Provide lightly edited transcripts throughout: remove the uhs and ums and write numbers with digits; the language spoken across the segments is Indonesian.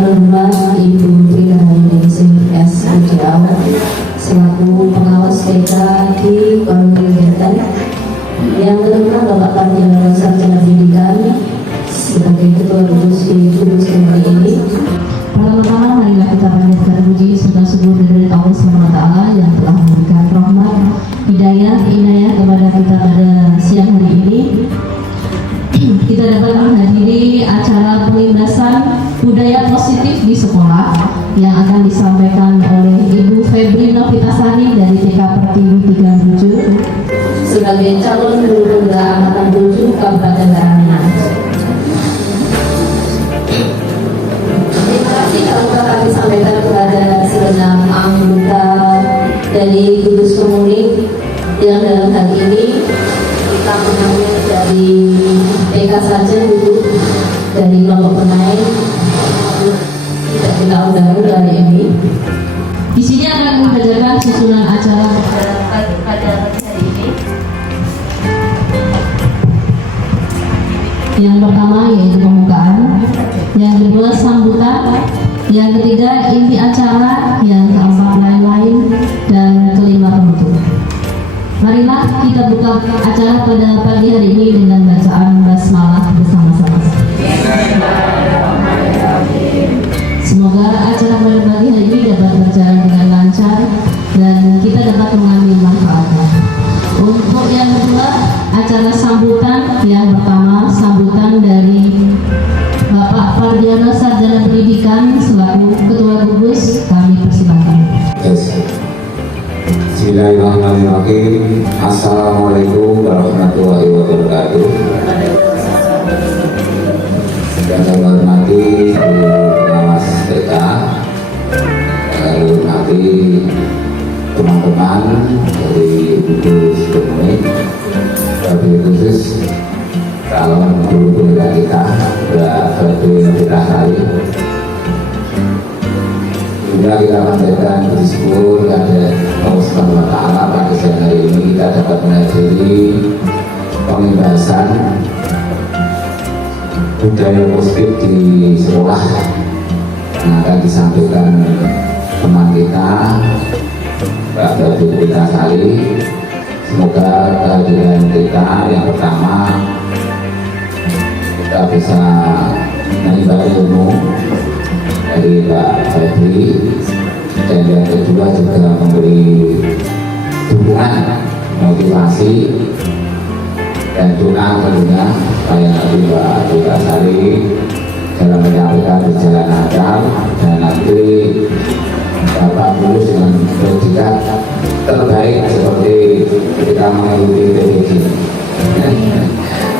yang kedua Ibu Trihaini S. Ujau selaku pengawas TK di Kolonial Jatan. Yang kelima Bapak Pardiano Sarjana Pendidikan sebagai Ketua Gugus di Gugus Kembali ini. Pertama-tama marilah kita panjatkan puji serta syukur dari Allah SWT yang telah memberikan rahmat, hidayah, inayah kepada kita pada siang hari ini. Kita dapat menghadiri acara pelindasan budaya positif di sekolah yang akan disampaikan oleh Ibu Febri Novitasari dari TK Pertiwi 37 sebagai calon guru bangga angkatan 7 Kabupaten Larangan. Terima kasih telah kami sampaikan kepada segenap anggota dari Gugus Komunik yang dalam hal ini kita mengambil dari TK saja dulu, dari kelompok penaik tidak kita undang dari ini. Di sini akan membacakan susunan acara pada pagi hari ini. Yang pertama yaitu pembukaan, yang kedua sambutan, yang ketiga inti acara, yang keempat lain-lain, dan kelima penutup. Marilah kita buka acara pada pagi hari ini dengan bacaan basmalah bersama-sama. Semoga acara pada pagi hari ini dapat berjalan dengan lancar dan kita dapat mengambil manfaatnya. Untuk yang kedua, acara sambutan. Yang pertama, sambutan dari Bapak Pardiano Sarjana Pendidikan selaku Ketua Gugus, kami persilakan. Bismillahirrahmanirrahim. Assalamualaikum warahmatullahi wabarakatuh. Yang saya hormati Ibu Pengawas TK, saya hormati teman-teman dari Gugus Komunik, wabil khusus calon guru pendidikan kita, Mbak Febri Novitasari. Juga kita panjatkan puji syukur kepada Allah Subhanahu wa Ta'ala pada siang hari ini kita dapat menghadiri pembahasan budaya positif di sekolah yang akan disampaikan teman kita Mbak Febri Novitasari. Semoga kehadiran kita yang pertama kita bisa menimba ilmu dari Mbak Febri, dan yang kedua juga memberi dukungan, motivasi dan doa tentunya supaya nanti Mbak Novitasari dalam menyampaikan berjalan lancar dan nanti dapat lulus dengan predikat terbaik seperti ketika mengikuti PPG.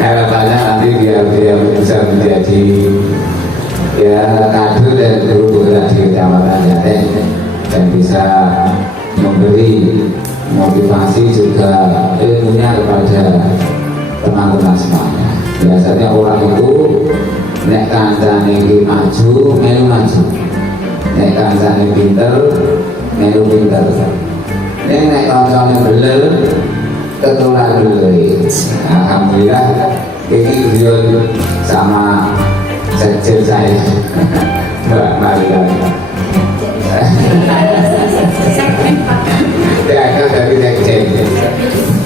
Harapannya nanti dia bisa menjadi kader dan guru bergerak di Kecamatan Jateng dan bisa memberi motivasi juga ilmunya kepada teman-teman semuanya. Biasanya orang itu nek kancane iki maju, melu maju. Nek kancane pinter, melu pinter. Nek kancane beler, ketular beler. Alhamdulillah ini beliau sama sekjen saya Mbak Maria ya dari sekjen.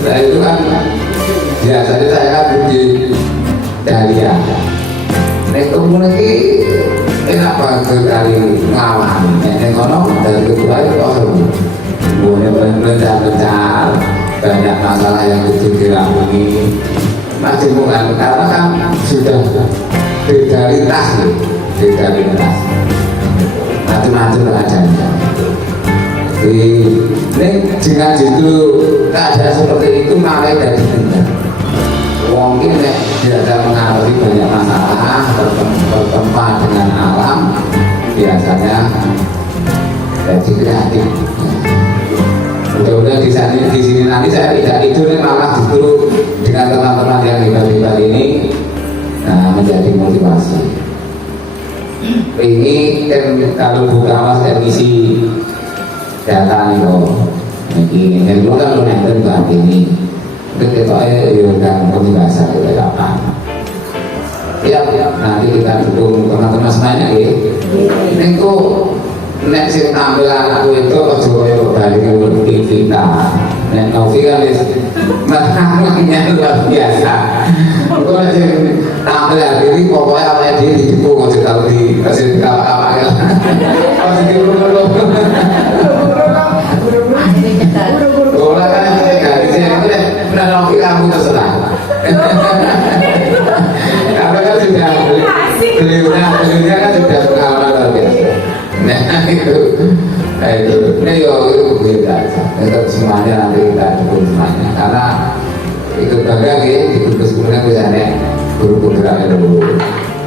Nah itu kan biasanya saya di Dahlia nek komunikasi kenapa sekali ngawani nek kono dari ketua itu kemudian benar-benar banyak masalah yang itu dilalui masih bukan karena kan sudah beda lintas, macam-macam adanya. Jadi dengan itu keadaan seperti itu malah dari benar. Mungkin dia ada mengalami banyak masalah bertempat dengan alam, biasanya jadi kreatif. Mudah-mudahan di sini nanti saya tidak tidur, malah justru dengan teman-teman yang hebat-hebat ini menjadi motivasi. Ini kan kalau buka mas emisi data nih loh, ini kan bukan nonton banget ini. Kita yang motivasi itu apa? Ya, nanti kita dukung teman-teman semuanya ya. Ini kok nek sing tampil anakku itu aja koyo bali kita. Nek Novi kan wis menangnya luar biasa. Kok nek sing tampil diri pokoknya apa diri didukung aja kalau di kasih apa-apa ya. Pasti dulu. Ora kan dari sini nek Novi kamu terserah. Karena kan sudah beliaunya kan sudah pengalaman luar biasa. Nah itu beda. Untuk semuanya nanti kita dukung semuanya. Karena itu bangga ya di grup sebelumnya misalnya guru-guru dulu.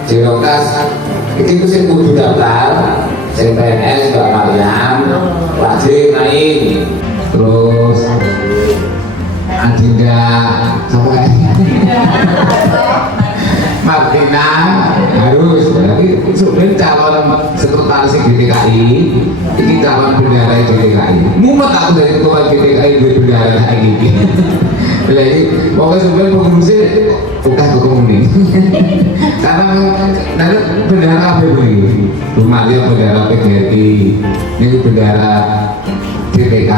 Jirokas itu sih kudu daftar. CPNS Mbak Mariam, wajib main. Terus Adinda sama Martina harus jadi sebenarnya calon sekretaris GDKI ini calon bendahara GDKI mumet aku dari ketua GDKI dari bendahara ini jadi pokoknya sebenarnya pengungsi bukan kekomunis karena nanti bendahara apa ini Bumalia bendahara PGRI ini bendahara DPK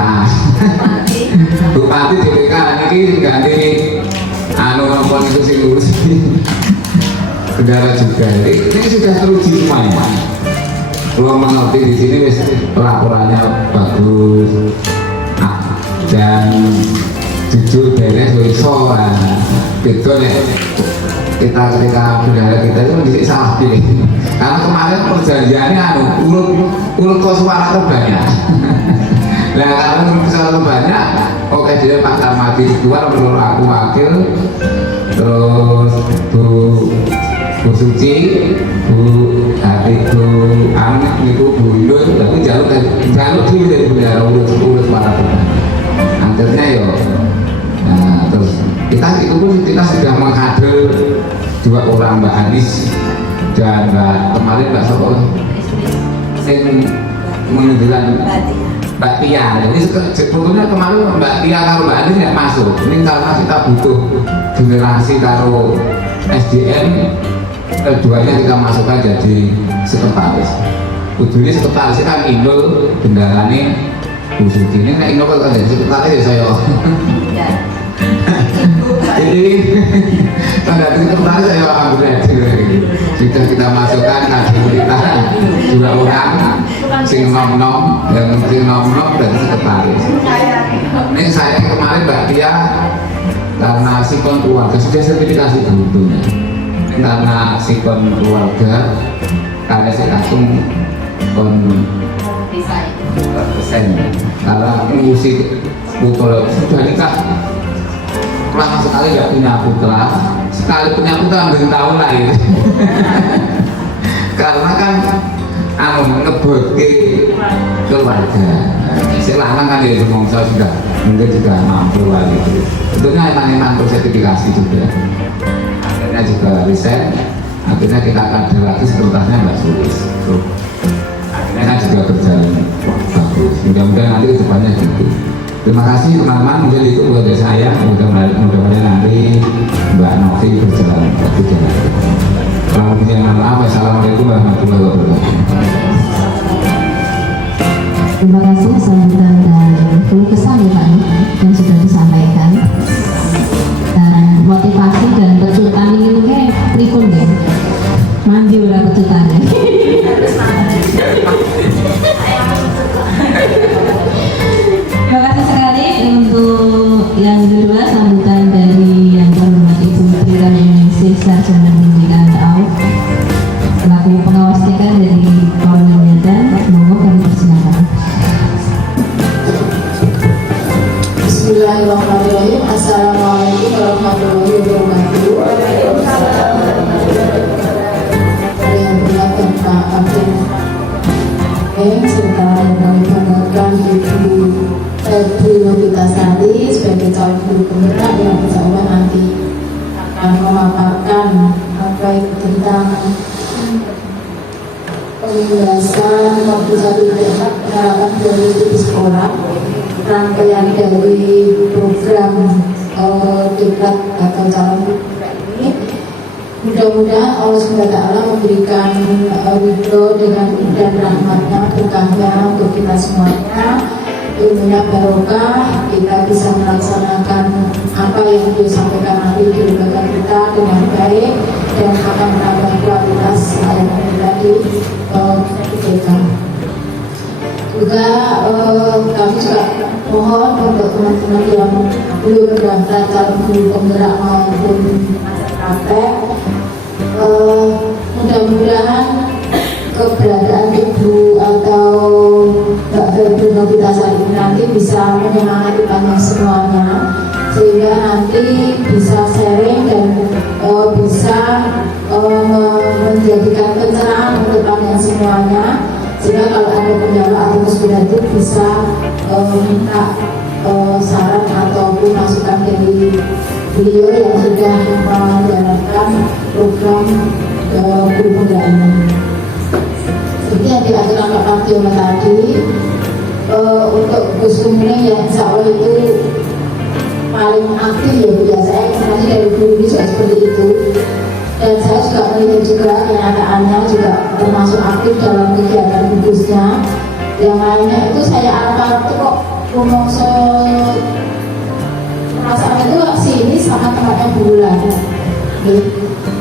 Bupati DPK ini ganti anu nopo itu sih lurus bendara juga. Ini sudah teruji semuanya. Kalau mengerti di sini pelaporannya bagus dan jujur beres iso gitu nih. Kita ketika bendara kita itu masih salah pilih. Karena kemarin perjanjiannya urut suara terbanyak. Nah karena suara terbanyak, oke dia Pak Tarmadi keluar menurut aku wakil, terus Bu Suci, Bu Hati, Bu Anik, Bu Yul, tapi jalur dulu dari bendara urut suara terbanyak. Akhirnya yo, nah terus kita sudah mengkader 2 orang Mbak Anis dan kemarin Mbak Sopo yang menunjukkan Mbak Tia. Jadi sebetulnya kemarin Mbak Tia kalau Mbak Anis tidak masuk. Ini karena kita butuh generasi kalau SDM keduanya kita masukkan jadi sekretaris. Ujungnya sekretaris kan Indul bendaranya Bu Suci ini Indul kan jadi sekretaris ya saya. Jadi pada sekretaris saya ambil aja. Sudah kita masukkan kader kita 2 orang sing nom-nom dan sekretaris. Ini saya kemarin Mbak Tia karena sikon keluarga sudah sertifikasi tentunya. Karena sikon keluarga karena saya langsung desain karena musik putra sudah nikah lama sekali nggak punya putra, sekali punya putra belum tahu lahir. Karena kan ngebut ke keluarga silahkan kan ya saya sudah mungkin juga mampu lah gitu. Tentunya emang sertifikasi juga. Akhirnya juga riset, akhirnya kita ada lagi sekretarisnya Mbak Sulis. Akhirnya kan juga berjalan bagus. Mudah-mudahan nanti kedepannya gitu. Terima kasih teman-teman, mungkin itu buat dari saya. Mudah-mudahan nanti Mbak Novi berjalan bagus jalan. Kalau punya maaf, assalamualaikum warahmatullahi wabarakatuh. Terima kasih sambutan dan keluh kesah ya Pak yang sudah disampaikan. Dan motivasi dan pecutan ini kayak pripun ya. Mandi udah pecutannya. Terima kasih sekali untuk yang kedua sambutan dari yang terhormat Ibu Tri Rahayu Sarjana Pendidikan AUF selaku pengawas TK dari Kolonel Medan. Monggo kami persilakan. Bismillahirrahmanirrahim. Assalamualaikum warahmatullahi wabarakatuh. Yang berkaitan Pak Abdul serta yang kami banggakan Ibu Febri Novitasari sebagai calon guru penggerak yang insya Allah nanti akan memaparkan apa itu tentang pembahasan mobilisasi harapan 2000 di sekolah, rangkaian dari program diklat atau calon guru ini mudah-mudahan Allah SWT memberikan ridho dengan dan rahmatnya, berkahnya untuk kita semuanya, ilmunya barokah, kita bisa melaksanakan apa yang disampaikan nanti di lembaga kita dengan baik dan akan menambah kualitas layanan kita di IPK. Juga kami juga mohon untuk teman-teman yang belum mendaftar calon guru penggerak maupun praktek, mudah-mudahan keberadaan ibu atau Mbak Febri Novitasari ini nanti bisa menyemangati kami semuanya, sehingga nanti bisa sharing dan bisa menjadikan pencerahan untuk kalian semuanya, sehingga kalau ada kendala atau kesulitan itu bisa minta saran ataupun masukan dari beliau yang sudah menjalankan program guru penggerak ini. Seperti yang diaturkan Pak Mardiono tadi, untuk Gus Kuning yang insya Allah itu paling aktif ya Bu ya, saya informasi dari dulu ini juga seperti itu, dan saya juga melihat juga kenyataannya juga termasuk aktif dalam kegiatan gugusnya. Yang lainnya itu saya alpar itu kok ngomong perasaan itu sini sama tempatnya bulan.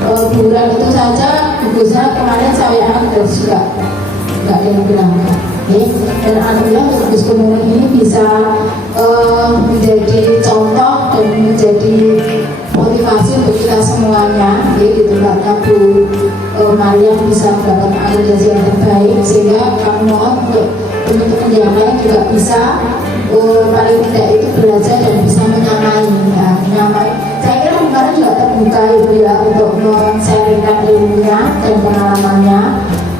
Bulan itu saja gugusnya kemarin saya akan juga nggak ada yang berangkat. Dan alhamdulillah Gus Kuning ini bisa menjadi contoh dan menjadi motivasi untuk kita semuanya, di tempatnya Bu Mariam bisa mendapatkan akreditasi yang terbaik, sehingga kami mohon untuk teman-teman yang lain juga bisa paling tidak itu belajar dan bisa menyamai, ya, menyamai. Saya kira kemarin juga terbuka Ibu ya untuk men-sharingkan ilmunya dan pengalamannya,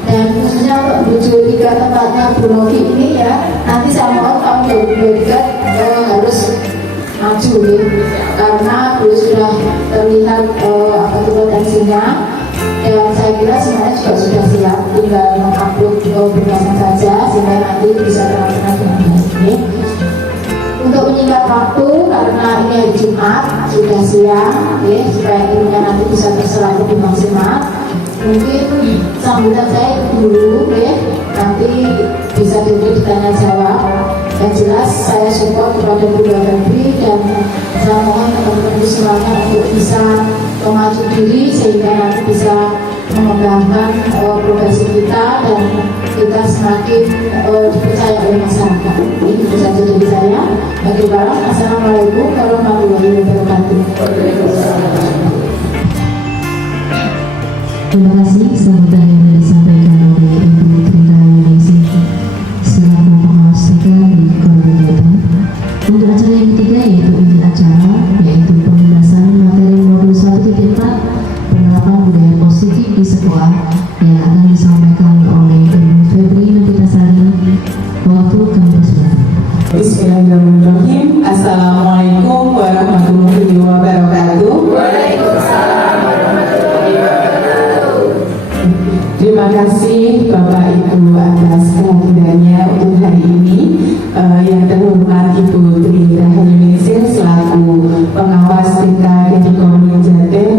dan khususnya untuk menuju 3 tempatnya Bu Novi ini ya, nanti saya mohon tahun 2023 harus maju ya, karena beliau sudah terlihat potensinya, dan saya kira semuanya juga sudah siap, tinggal mengupload penjelasan saja sehingga nanti bisa terlaksana dengan baik. Untuk menyingkat waktu, karena ini hari Jumat sudah siang ya, supaya ilmunya nanti bisa terserap lebih maksimal, mungkin sambutan saya dulu ya, nanti bisa diberi ditanya jawab. Yang jelas saya support kepada Bu Febri, dan saya mohon teman-teman semuanya untuk bisa memacu diri sehingga nanti bisa mengembangkan profesi kita dan kita semakin dipercaya oleh masyarakat. Ini bisa jadi saya. Bagi barang, Assalamualaikum warahmatullahi wabarakatuh. Terima kasih sambutan yang disampaikan oleh Ibu Trina Yuningsih selaku pengawas TK di Koordinator. Untuk acara yang ketiga yaitu inti acara, yaitu pembahasan materi modul 1.4 penerapan budaya positif di sekolah yang akan disampaikan oleh Ibu Febri Novitasari. Waktu kami persilakan. Bismillahirrahmanirrahim. Assalamualaikum warahmatullahi wabarakatuh. Terima kasih Bapak Ibu atas kehadirannya untuk hari ini. Yang terhormat Ibu Trina Yuningsih selaku pengawas TK di Komuning Jaten,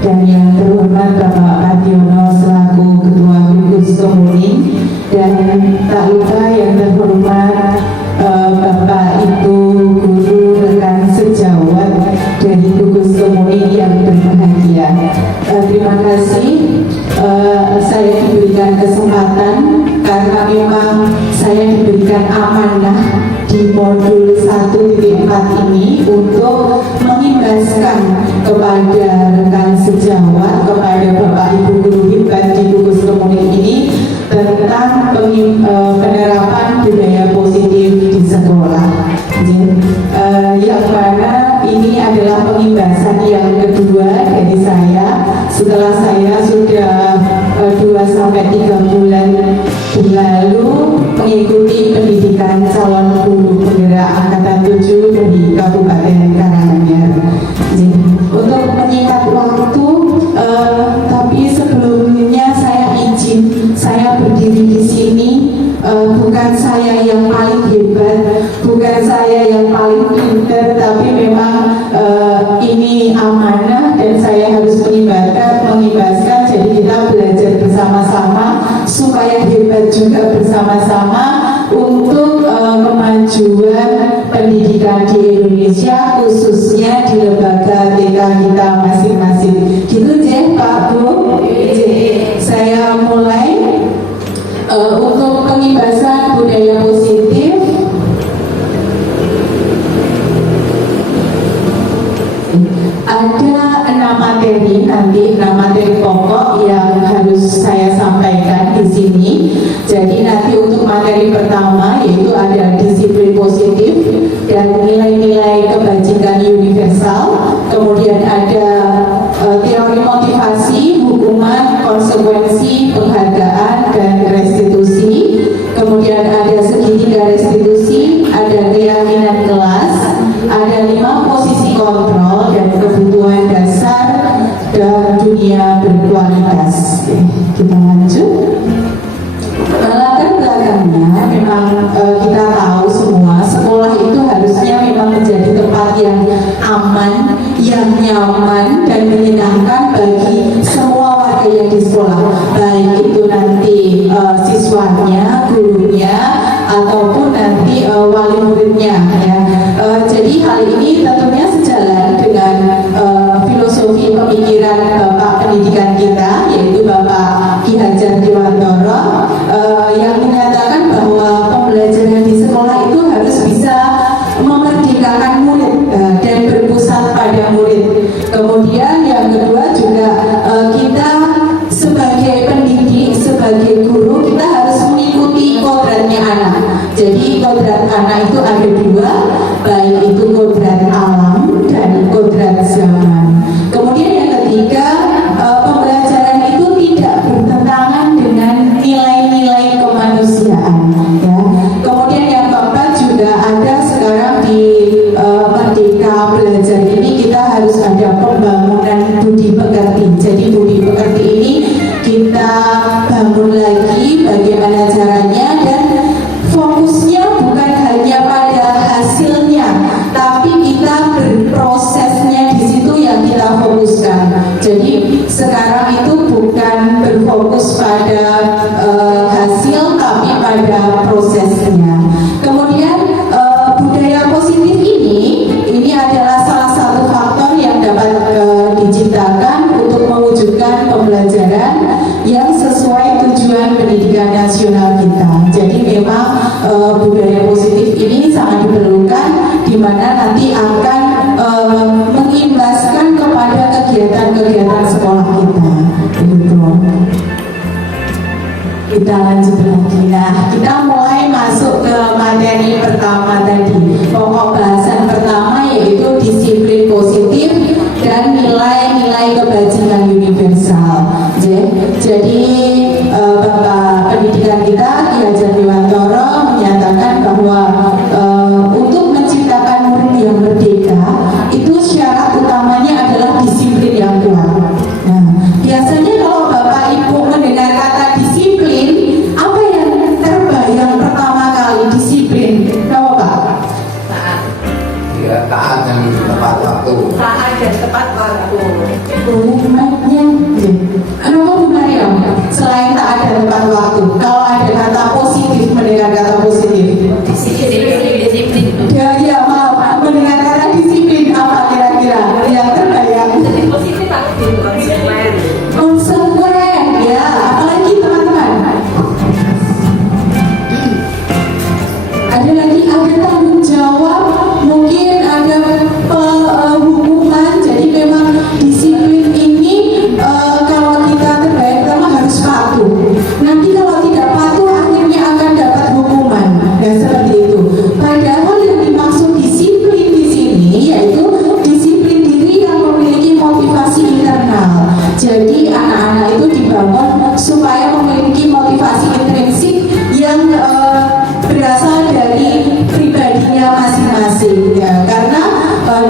dan yang terhormat Bapak Mardiono selaku Ketua Gugus Komuning, dan tak lupa yang terhormat Bapak Ibu guru rekan sejawat dari Gugus Komuning yang berbahagia. Terima kasih. Saya diberikan kesempatan karena memang saya diberikan amanah di modul 1.4 ini untuk mengimbaskan kepada rekan sejawat, kepada Bapak Ibu guru hebat di Gugus Komuning ini tentang penerapan budaya positif di sekolah. Yang mana ini adalah pengimbasan yang kedua dari saya setelah saya sudah 2-3 bulan berlalu mengikuti pendidikan calon guru penggerak angkatan 7 dari Kabupaten Karanganyar. Untuk menyingkat waktu, tapi sebelumnya saya izin, saya berdiri di sini bukan saya yang paling hebat, bukan saya yang paling pintar, tapi memang ini amanah dan saya harus mengibarkan bersama-sama supaya hebat juga bersama-sama untuk kemajuan pendidikan di Indonesia, khususnya di lembaga TK kita masing-masing. Gitu deh Pak Bu. Saya mulai untuk pengibasan budaya positif. Ada 6 materi nanti, 6 materi pokok yang harus saya sampaikan di sini. Jadi nanti untuk materi pertama yaitu ada disiplin positif dan nilai-nilai kebajikan universal. Kemudian ada teori motivasi, hukuman, konsekuensi, penghargaan, dan restitusi. Kemudian ada segitiga restitusi, ada keyakinan kelas, ada 5 posisi kontrol dan kebutuhan dasar dan dunia berkualitas. Oke, kita lanjut. Latar belakangnya memang kita tahu semua sekolah itu harusnya memang menjadi tempat yang aman, yang nyaman dan menyenangkan bagi semua warga yang di sekolah, baik itu nanti siswanya, gurunya, ataupun nanti wali muridnya ya. Jadi hal ini tentunya sejalan dengan filosofi pemikiran Bapak Pendidikan kita, yaitu Bapak Ki Hajar Dewantara, yang menyatakan bahwa pembelajaran di sekolah itu harus bisa memerdekakan murid dan berpusat pada murid. Kemudian yang kedua juga kita sebagai pendidik, sebagai guru, kita harus mengikuti kodratnya anak. Jadi kodrat anak itu ada 2, baik itu kodrat alam dan kodrat zaman. Kemudian yang ketiga, pembelajaran itu tidak bertentangan dengan nilai-nilai kemanusiaan ya. Kemudian yang keempat juga ada sekarang di Merdeka Belajar ini kita harus ada pembangunan budi pekerti. Jadi budi pekerti ini kita bangun lagi bagaimana caranya, dan fokusnya bukan hanya pada hasilnya, tapi kita berprosesnya di situ yang kita fokuskan. Jadi sekarang itu bukan berfokus pada hasil, tapi pada prosesnya. Kemudian budaya positif ini adalah salah satu faktor yang dapat diciptakan untuk mewujudkan pembelajaran yang sesuai tujuan pendidikan nasional kita. Jadi memang budaya positif ini sangat diperlukan, di mana nanti akan mengimbaskan kepada kegiatan-kegiatan sekolah kita. Begitu. Kita lanjut lagi. Nah, kita mulai masuk ke materi pertama tadi. Pokok bahasan pertama yaitu disiplin positif dan nilai-nilai kebajikan universal. Jadi Bapak Pendidikan kita Ki Hajar Dewantara menyatakan bahwa untuk menciptakan murid yang merdeka itu syarat utamanya adalah disiplin yang kuat. Nah, biasanya kalau Bapak Ibu mendengar kata disiplin, apa yang terbayang pertama kali disiplin? Tahu Pak? Ya, taat dan tepat waktu. Taat dan tepat waktu. Umatnya, kenapa Bu Mariam? Selain taat dan tepat waktu, kalau ada kata positif, mendengar kata positif. Disiplin. Ya maaf, mendengar kata disiplin apa kira-kira yang terbayang? Positif aku konsekuen. Konsekuen, ya. Apalagi teman-teman? Ada lagi, ada tanggung jawab, mungkin ada hukuman. Jadi memang disiplin ini kalau kita terbaik pertama harus patuh. Nanti kalau tidak patuh akhirnya akan dapat hukuman. Ya seperti itu. Padahal yang dimaksud disiplin di sini yaitu disiplin diri yang memiliki motivasi internal. Jadi anak-anak itu dibangun supaya memiliki motivasi intrinsik yang berasal dari pribadinya masing-masing ya. Karena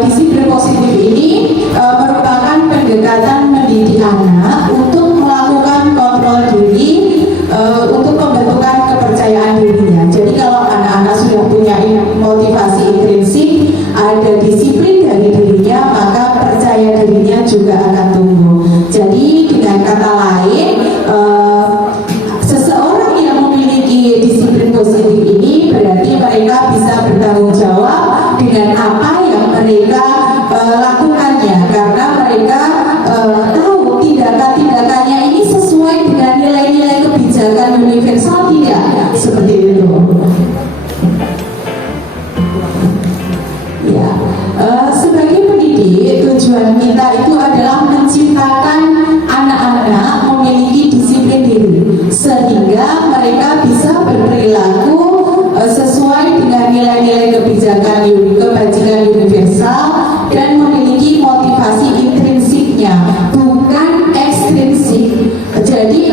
disiplin positif ini merupakan pendekatan mendidik anak untuk melakukan kontrol diri, universal tidak seperti itu. Ya, sebagai pendidik, tujuan kita itu adalah menciptakan anak-anak memiliki disiplin diri sehingga mereka bisa berperilaku sesuai dengan nilai-nilai kebajikan universal dan memiliki motivasi intrinsiknya, bukan ekstrinsik. Jadi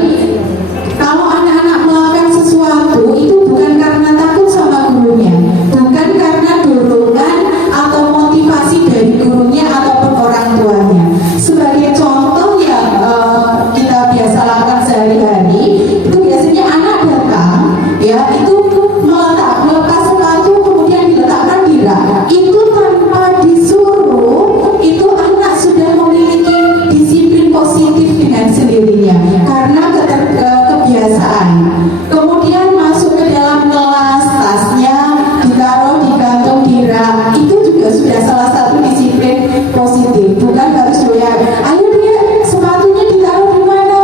kalau anak-anak melakukan sesuatu itu bukan karena takut sama gurunya, bukan karena dorongan atau motivasi dari gurunya ataupun orang tuanya. Sebagai contoh yang kita biasa lakukan sehari-hari, itu biasanya anak datang, ya itu melepas sepatu kemudian diletakkan di rak. Itu tanpa disuruh, itu anak sudah memiliki disiplin positif dengan sendirinya karena kebiasaan. Kemudian masuk ke dalam kelas, tasnya ditaruh di kantung di rak. Itu juga sudah salah satu disiplin positif. Bukan harus doyan, ayo dia sepatunya ditaruh di mana,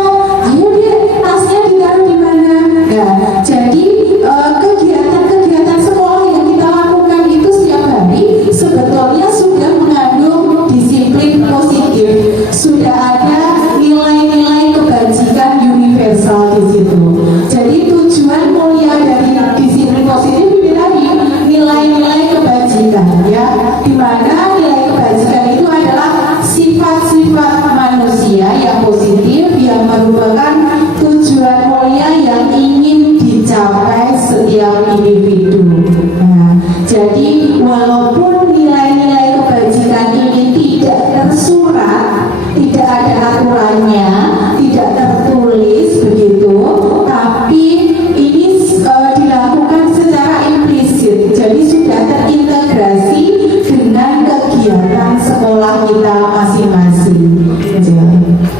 ayo dia tasnya ditaruh di mana. Nah, jadi kegiatan-kegiatan sekolah yang kita lakukan itu setiap hari sebetulnya sudah mengandung disiplin positif. Sudah ada nilai-nilai kebajikan universal di situ. Jadi tujuan mulia dari disiplin positif itu tadi nilai-nilai kebajikan, ya, di mana nilai kebajikan itu adalah sifat-sifat manusia yang positif yang merupakan tujuan mulia yang ingin dicapai setiap individu. Nah, jadi walaupun nilai-nilai kebajikan ini tidak tersurat, tidak ada aturannya, tidak tertulis begitu, tapi ini dilakukan secara implisit. Jadi sudah terintegrasi dengan kegiatan sekolah kita masing-masing.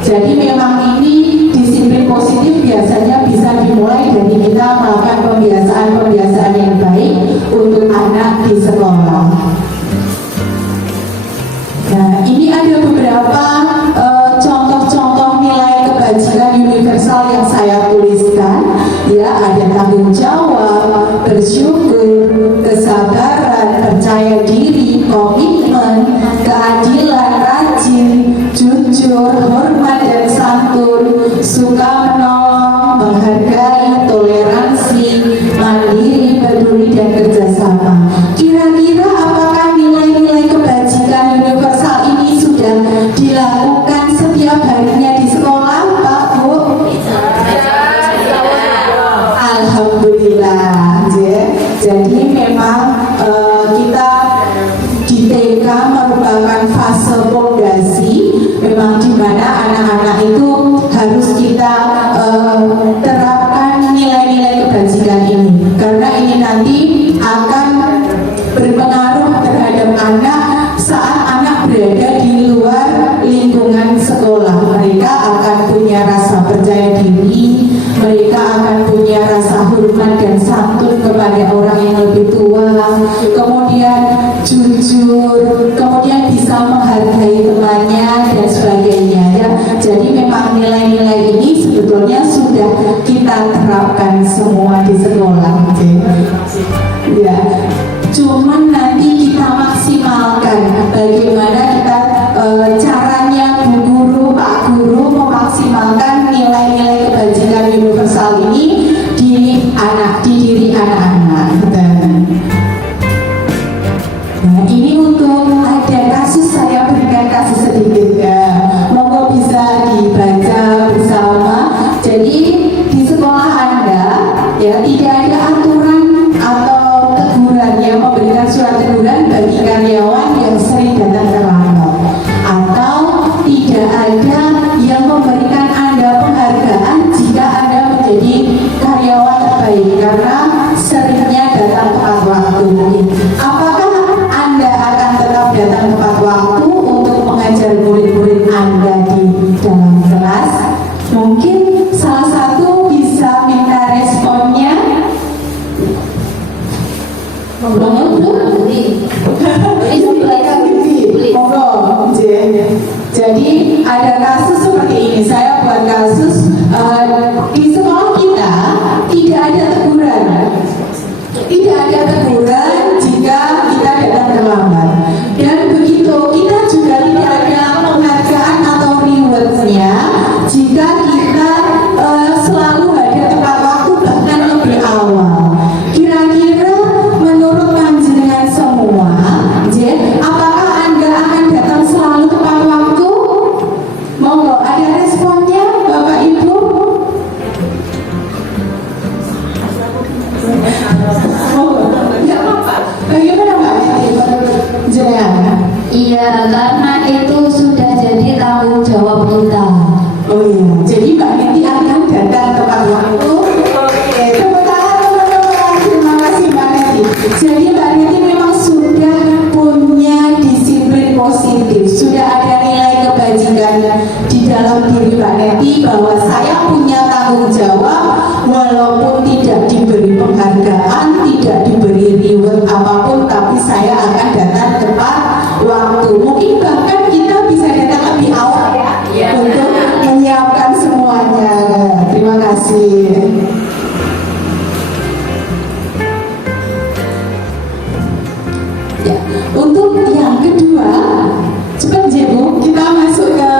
Jadi memang ini disiplin positif biasanya bisa dimulai dari kita melakukan pembiasaan-pembiasaan yang baik untuk anak di sekolah. Nah, ini ada beberapa contoh-contoh nilai kebajikan universal yang saya tuliskan. Ya, ada tanggung jawab, bersyukur, kesabaran, percaya diri, komitmen, keadilan, rajin, jujur, hormat dan santun, suka menolong, menghargai, toleransi, mandiri, peduli dan kerjasama. Kira-kira apakah nilai-nilai kebajikan universal ini sudah dilakukan setiap harinya di sekolah, Pak, Bu? Alhamdulillah. Jadi memang kita di TK merupakan fase fondasi, memang di mana anak-anak itu harus kita terapkan nilai-nilai kebajikan ini, karena ini nanti akan berpengaruh terhadap anak saat anak berada di luar lingkungan sekolah. Mereka akan punya rasa percaya diri, mereka akan punya rasa hormat dan santun kepada orang yang lebih tua, kemudian jujur, kemudian bisa menghargai temannya dan sebagainya, ya. Jadi memang nilai-nilai ini sebetulnya sudah kita terapkan semua di sekolah, ya. Cuman nanti kita maksimalkan bagaimana kita caranya Bu Guru, Pak Guru memaksimalkan nilai-nilai kebajikan universal ini di diri anak-anak. Nah, ini untuk ada kasus, saya berikan kasus sedikit, ya. Monggo bisa dibaca bersama. Jadi di sekolah Anda, ya, tidak ada aturan atau teguran yang memberikan surat teguran bagi karyawan yang sering datang terlambat, atau tidak ada yang memberikan Anda penghargaan jika Anda menjadi karyawan terbaik karena seringnya datang tepat waktu. Apakah Anda akan tetap datang tepat waktu untuk mengajar murid-murid Anda di dalam kelas? Mungkin salah satu bisa minta responnya. Jadi ada kasus seperti ini. Saya buat kasus di sekolah kita karena itu sudah jadi tanggung jawab kita. Oh iya, jadi Mbak Neti akan datang tepat waktu. Oke, tepuk tangan teman-teman. Terima kasih Mbak Neti. Jadi Mbak Neti memang sudah punya disiplin positif, sudah ada nilai kebajikan di dalam diri Mbak Neti bahwa saya punya tanggung jawab walaupun tidak diberi penghargaan, tidak diberi reward apapun, tapi saya akan datang tepat waktu. Mungkin bahkan kita bisa datang lebih awal ya, untuk menyiapkan semuanya. Terima kasih. Ya, untuk yang kedua, cepat Bu, kita masuk ke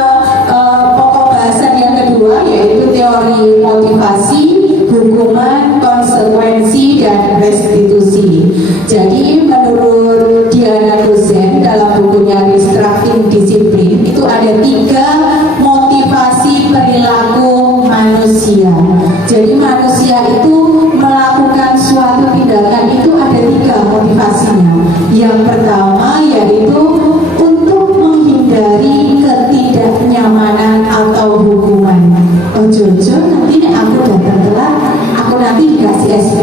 pokok bahasan yang kedua, yaitu teori motivasi, hukuman, konsekuensi, dan restitusi. Jadi menurut Diana Dosen dalam bukunya Restructuring Disiplin itu ada 3 motivasi perilaku manusia. Jadi manusia itu melakukan suatu tindakan itu ada 3 motivasinya. Yang pertama yaitu untuk menghindari ketidaknyamanan atau hukuman. Oh Jojo, nanti aku datang telat, aku nanti dikasih SP.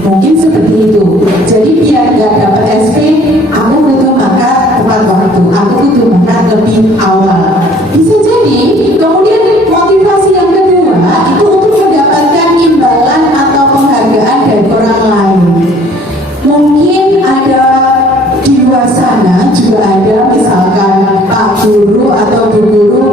Mungkin seperti itu. Jadi biar nggak dapat SP, aku butuh makan tepat waktu, aku butuh makan lebih awal. Bisa jadi. Kemudian motivasi yang kedua itu untuk mendapatkan imbalan atau penghargaan dari orang lain. Mungkin ada di luar sana juga ada misalkan Pak Guru atau Bu Guru,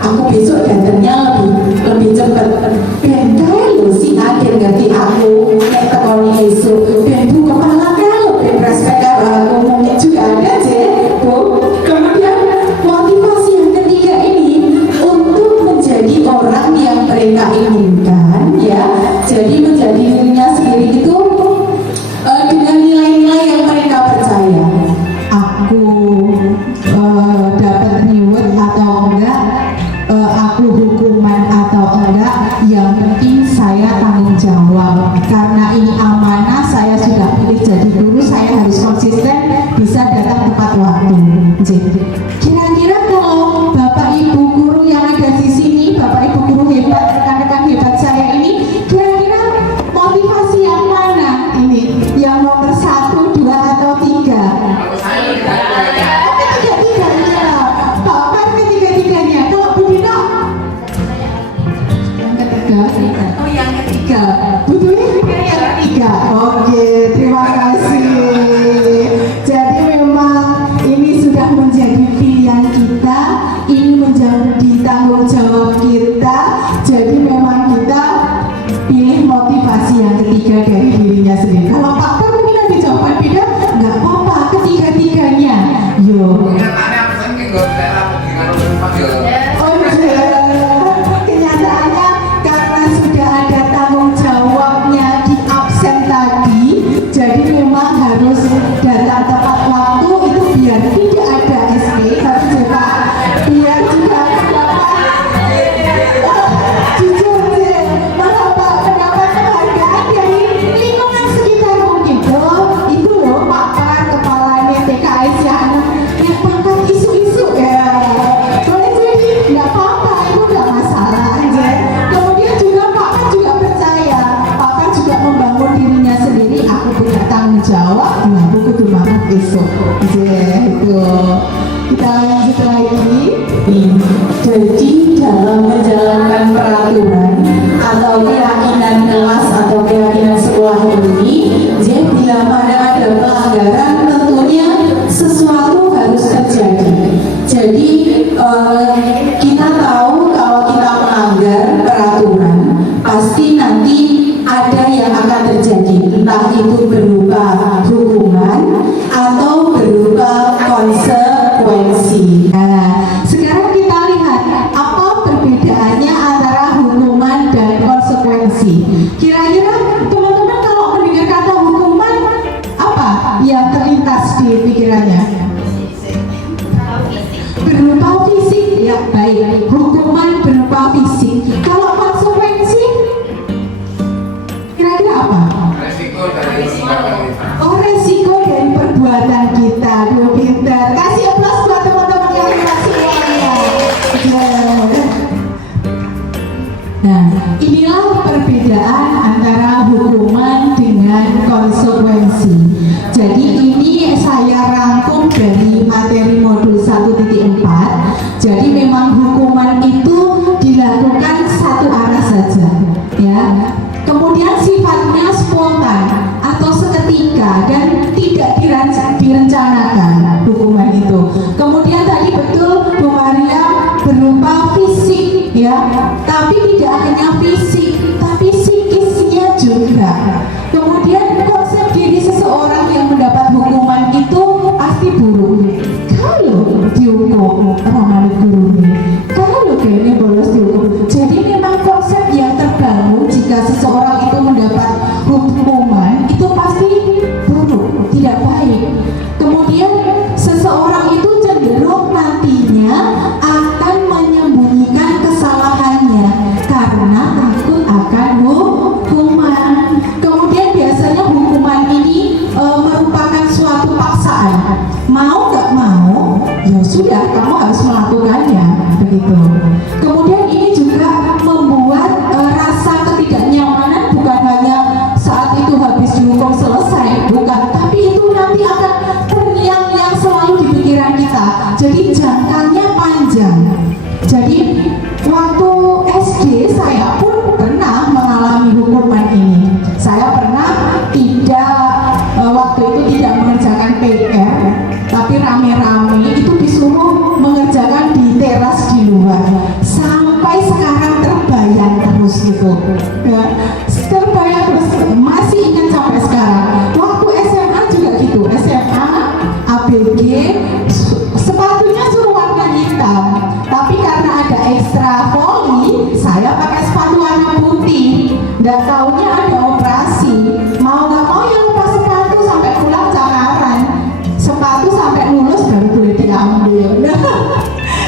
aku besok datangnya lebih cepat. Bentai lo si akhir ngerti aku nek tekoni esok. Ben Bu kepala kalau ben respect karo aku mungkin juga ada sih Bu. Kemudian motivasi yang ketiga ini untuk menjadi orang yang mereka inginkan ya. Jadi menjadi dirinya sendiri itu dengan nilai-nilai yang mereka percaya. Aku dapat reward atau enggak, aku hukuman atau enggak, yang penting saya tanggung jawab. Karena ini amanah, saya sudah pilih jadi guru, saya harus konsisten, bisa datang tepat waktu. Kira-kira kalau Bapak Ibu guru yang ada di sini, Bapak Ibu guru hebat, rekan-rekan hebat saya ini, kira-kira motivasi yang mana ini? Yang nomor 1, 2, atau 3? Ketiga-tiganya. Bapak ketiga-tiganya. Kalau Bu Dina? Yang ketiga. Oh, yang ketiga. Bu Dina juga yang ketiga. Oke, terima kasih. Jadi memang ini sudah menjadi pilihan kita, ini menjadi tanggung jawab kita. Jadi memang kita pilih motivasi yang ketiga dari dirinya sendiri. Kalau Pak Pur mungkin ada jawaban beda, nggak apa-apa, ketiga-tiganya. Yo. Kenyataannya karena sudah ada tanggung jawabnya di absen tadi, jadi memang harus datang tepat waktu itu biar tidak ada SP, tapi juga biar juga jujur deh, mendapat penghargaan dari lingkungan sekitar mungkin loh. Itu loh pakar kepalanya TKS yang pangkat isu-isu ya. Boleh jadi nggak apa-apa, itu nggak masalah aja. Kemudian juga pakar juga percaya, pakar juga membangun dirinya sendiri. Aku punya tanggung jawab, aku kudu banget besok. Itu kita lanjut lagi. Jadi dalam menjalankan peraturan atau keyakinan kelas atau keyakinan sekolah ini, jadi bila mana ada pelanggaran tentunya sesuatu harus terjadi. Jadi kita tahu kalau kita melanggar peraturan pasti nanti ada yang akan terjadi, entah itu berupa hukuman atau berupa konsekuensi. Nah, sekarang kita lihat apa perbedaannya antara hukuman dan konsekuensi. Kira-kira teman-teman kalau mendengar kata hukuman, apa yang terlintas di pikirannya? Berupa fisik, ya baik. Hukuman berupa fisik. Kalau konsekuensi, kira-kira apa? Oh, resiko dari perbuatan kita. Kasih aplaus buat teman-teman. kemudian sifatnya spontan atau seketika dan tidak direncanakan hukuman itu. Kemudian tadi betul Bu Maria berupa fisik ya, tapi tidak hanya fisik, tapi psikisnya juga. Kemudian konsep diri seseorang yang mendapat hukuman itu pasti buruk. Kalau dihukum ramai guru, kalau kayaknya bolos dihukum. Jadi memang konsep yang terbangun jika seseorang itu mendapat hukuman itu pasti buruk, tidak baik. Kemudian seseorang itu cenderung nantinya akan menyembunyikan kesalahannya karena takut akan hukuman. Kemudian biasanya hukuman ini merupakan suatu paksaan. Mau nggak mau, ya sudah kamu harus melakukannya, begitu. Kemudian ini juga membuat rasa ketidaknyamanan bukan hanya saat itu habis dihukum selesai, bukan, tapi itu nanti akan terngiang-ngiang selalu di pikiran kita. Jadi jangkanya panjang. Jadi waktu SD saya pun pernah mengalami hukuman ini. Saya pernah waktu itu tidak mengerjakan PR, tapi rame-rame itu disuruh mengerjakan di teras di luar. Sampai sekarang terbayang terus gitu ya, terbayang terus, masih ingat sampai sekarang. Waktu SMA juga gitu, SMA ABG sepatunya suruh warna hitam, tapi karena ada ekstra voli saya pakai sepatu warna putih. Dan tahunya ada operasi, mau nggak mau yang lepas sepatu sampai pulang cakaran, sepatu sampai lulus baru boleh diambil.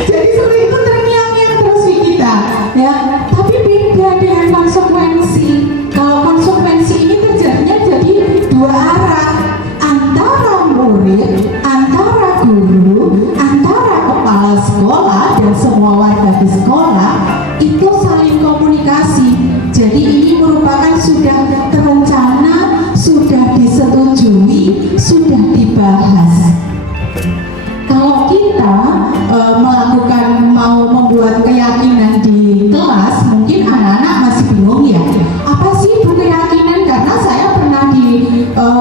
Jadi seperti itu terngiang-ngiang terus di kita ya. Tapi beda dengan konsekuensi. Kalau konsekuensi ini terjadinya jadi dua arah, antara murid, antara guru, antara kepala sekolah dan semua warga di sekolah itu saling komunikasi. Jadi ini merupakan sudah terencana, sudah disetujui, sudah dibahas. Kalau kita mau membuat keyakinan di kelas, mungkin anak-anak masih bingung ya, apa sih itu keyakinan? Karena saya pernah di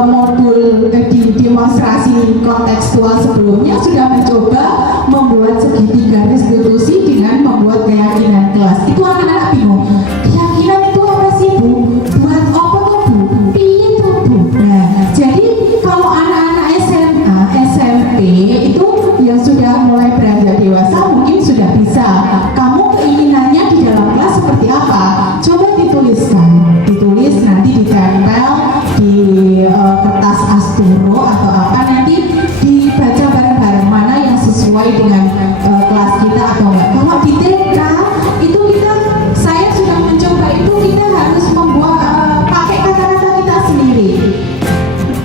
modul di demonstrasi kontekstual sebelumnya sudah mencoba membuat segitiga restitusi dengan membuat keyakinan kelas. Itu anak-anak bingung, keyakinan itu apa sih Bu? Buat apa tuh Bu? Piye tuh Bu? Nah, jadi kalau anak-anak SMA, SMP itu yang sudah mulai beranjak dewasa mungkin sudah bisa. Kamu keinginannya di dalam kelas seperti apa? Coba dituliskan, ditulis nanti ditempel di kertas asturo atau apa, nanti dibaca bareng-bareng mana yang sesuai dengan kelas kita atau enggak. Kalau di TK itu saya sudah mencoba itu, kita harus membuat pakai kata-kata kita sendiri.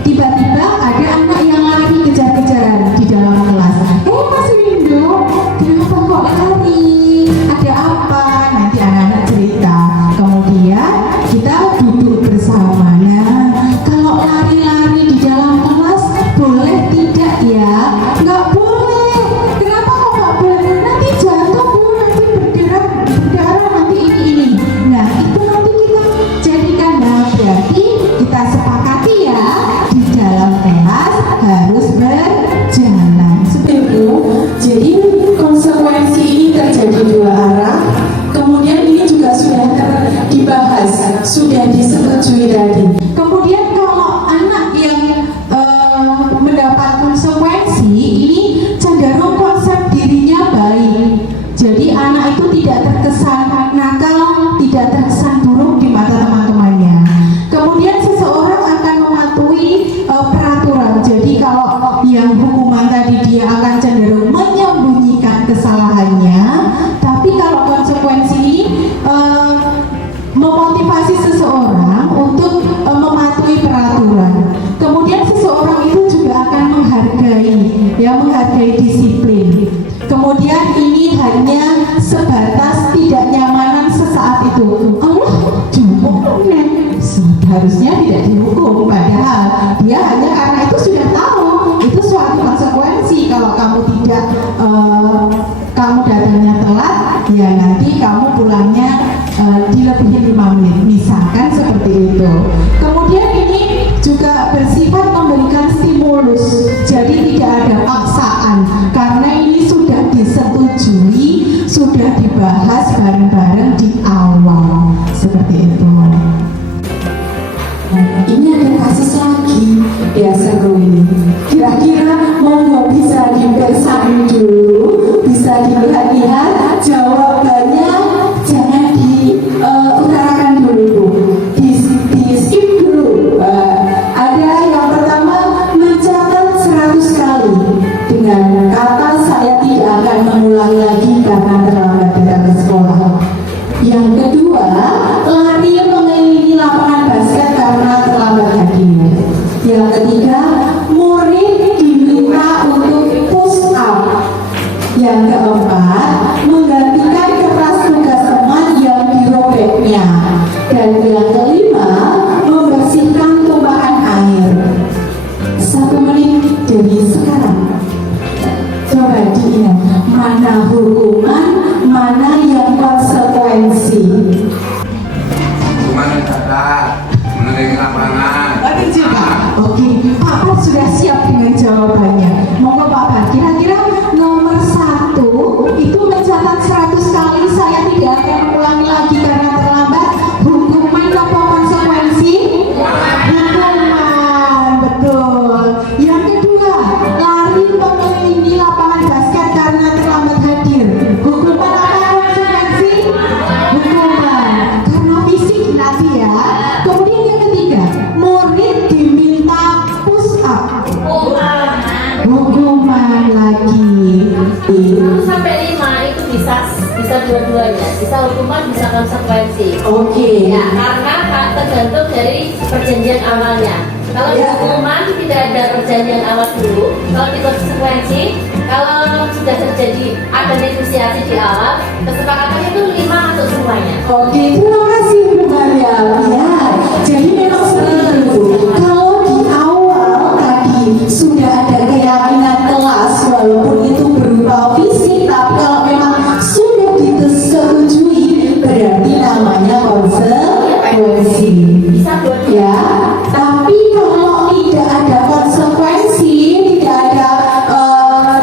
Tiba-tiba ada anak yang lari kejar-kejaran di dalam kelas. Mas Windu, kenapa kok lari? Ada apa? Nanti anak-anak cerita. Kemudian kita duduk bersama. Nah, kalau lari-lari di dalam kelas boleh tidak ya? Nggak boleh. Kenapa kok nggak boleh? Nanti jatuh Bu, nanti berdarah nanti ini. Nah, itu nanti kita jadikan. Nah, berarti kita sepakati ya, di dalam kelas harus berjalan seperti itu. Jadi konsekuensi ini terjadi dua arah. Kemudian ini juga sudah dibahas, sudah disetujui tadi. Kemudian kalau anak yang mendapat konsekuensi ini cenderung konsep dirinya baik. Jadi anak itu tidak terkesan nakal, tidak terkesan buruk di mata teman-temannya. Kemudian seseorang akan mematuhi peraturan. Jadi kalau yang hukuman tadi dia akan cenderung menyembunyikan kesalahannya, tapi kalau konsekuensi ini memotivasi seseorang untuk mematuhi peraturan. Kemudian seseorang itu juga akan menghargai disiplin. Kemudian ini hanya sebatas tidak nyamanan sesaat itu. Allah cukup harusnya tidak dihukum, padahal dia hanya karena itu sudah tahu itu suatu konsekuensi. Kalau kamu tidak kamu datangnya telat, ya nanti kamu pulangnya dilebihin 5 menit, misalkan seperti itu. Kemudian ini juga bersifat memberikan stimulus, jadi tidak ada paksaan karena ini sudah disetujui, sudah dibahas bareng-bareng di awal seperti itu. Nah, ini ada kasus lagi, ya seru ini. Kira-kira monggo bisa dipersani dulu, bisa dilihat-lihat jawabannya, jangan diutarakan dulu, di skip dulu. Ada yang pertama mencatat 100 kali dengan kata saya tidak akan mengulangi lagi karena terlambat datang ke sekolah. Yang kedua, lari mengelilingi lapangan basket karena terlambat hadir. Yang ketiga, murid diminta untuk push up. Yang keempat, menggantikan kertas tugas teman yang dirobeknya. Dan yang kelima, membersihkan tumpahan air. 1 menit dari sekarang. Coba diingat, mana hukuman, mana yang konsekuensi. Hukuman yang catat, mengelilingi lapangan. Oke, Papa sudah siap dengan jawabannya. Monggo Papa, kira-kira nomor 1 itu mencatat 100 kali saya tidak akan mengulangi lagi karena terlambat. Hukuman atau konsekuensi? Hukuman, betul. Yang kedua, lari mengelilingi lapangan basket karena terlambat hadir. Hukuman apa konsekuensi? Hukuman, karena fisik nanti ya. Kemudian yang ketiga, murid diminta push up. Hukuman lagi. 1 sampai 5 itu bisa dua-duanya, bisa hukuman, bisa konsekuensi. Oke. Ya, karena tergantung dari perjanjian awalnya. Kalau di Ya. hukuman tidak ada perjanjian awal dulu. Kalau di konsekuensi, kalau sudah terjadi ada negosiasi di awal, kesepakatan itu 5 untuk semuanya. Oke, terima kasih Bu Mariam. Ya, jadi memang seperti itu. Kalau di awal tadi sudah ada keyakinan kelas, walaupun itu berupa fisik, tapi kalau memang sudah disetujui, berarti namanya konsekuensi. Bisa dua-duanya. Ya, tapi kalau tidak ada konsekuensi, tidak ada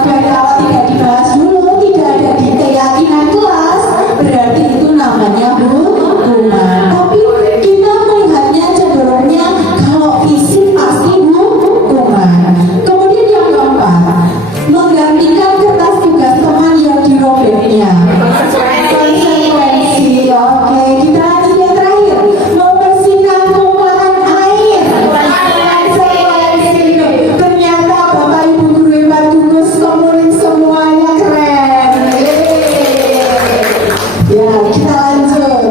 dari awal tidak dibahas dulu, tidak ada di keyakinan kelas, berarti itu namanya hukuman. Tapi kita melihatnya cenderungnya kalau fisik pasti hukuman. Kemudian yang keempat, menggantikan kertas tugas teman yang dirobeknya. Konsekuensi, oke. Kita lanjut yang terakhir, membersihkan tumpahan air. Konsekuensi. Ternyata Bapak Ibu guru hebat gugus komunis semuanya keren. Ya, kita lanjut.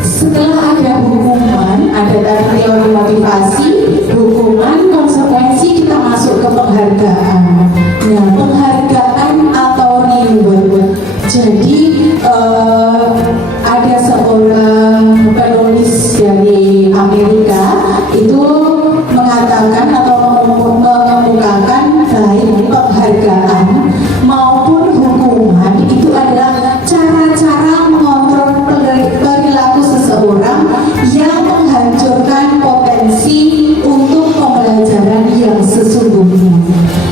Setelah ada hukuman, ada tadi teori motivasi, hukuman, konsekuensi, kita masuk ke penghargaan. Nah, penghargaan atau reward. Jadi ada seorang penulis dari Amerika itu mengatakan atau mengemukakan baik penghargaan maupun hukuman itu adalah cara-cara mengontrol perilaku seseorang yang menghancurkan potensi untuk pembelajaran yang sesungguhnya.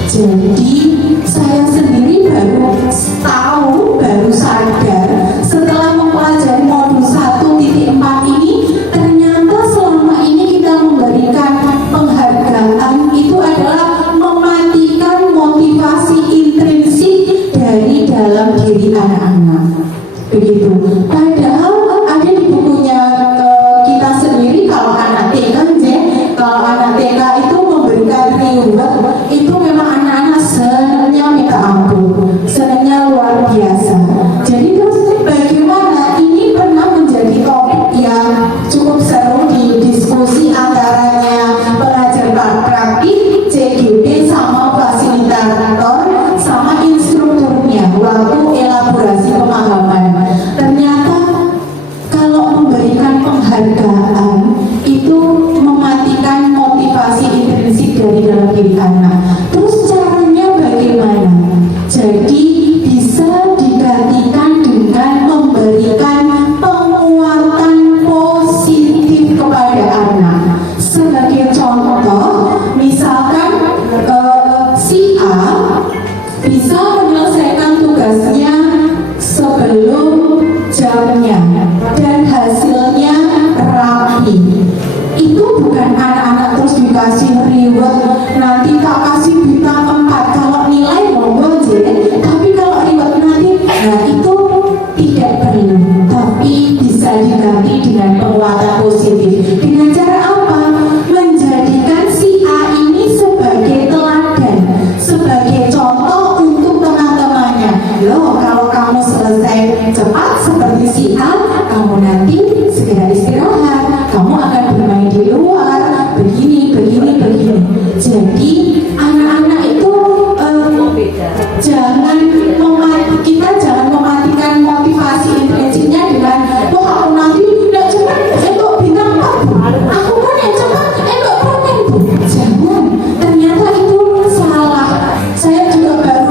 Jadi saya sendiri baru tahu, baru sadar setelah mempelajari modul 1.4 ini, ternyata selama ini kita memberikan penghargaan itu adalah mematikan motivasi intrinsik dari dalam diri anak-anak. Begitu. Padahal ada di bukunya kita sendiri kalau anak TK, kalau anak TK itu memberikan reward, itu memang anak-anak senangnya minta ampun, senangnya luar biasa. Jadi terus bagaimana ini pernah menjadi topik yang cukup seru di diskusi antaranya pengajar praktik, CGD sama fasilitator sama instrukturnya waktu elaborasi pemahaman. Ternyata dikasih reward, nanti tak kasih bintang 4 kalau nilai monggo aja, tapi kalau reward nanti, nah itu tidak perlu, tapi bisa diganti dengan penguatan positif. Dengan cara apa? Menjadikan si A ini sebagai teladan, sebagai contoh untuk teman-temannya. Loh, kalau kamu selesai cepat seperti si A, kamu nanti segera istirahat, kamu akan bermain di luar, begini. Jadi anak-anak itu kita jangan mematikan motivasi intrinsiknya dengan wah aku nanti tidak cepat untuk bintang 4, aku kan yang cepat untuk promen. Jangan, ternyata itu salah. Saya juga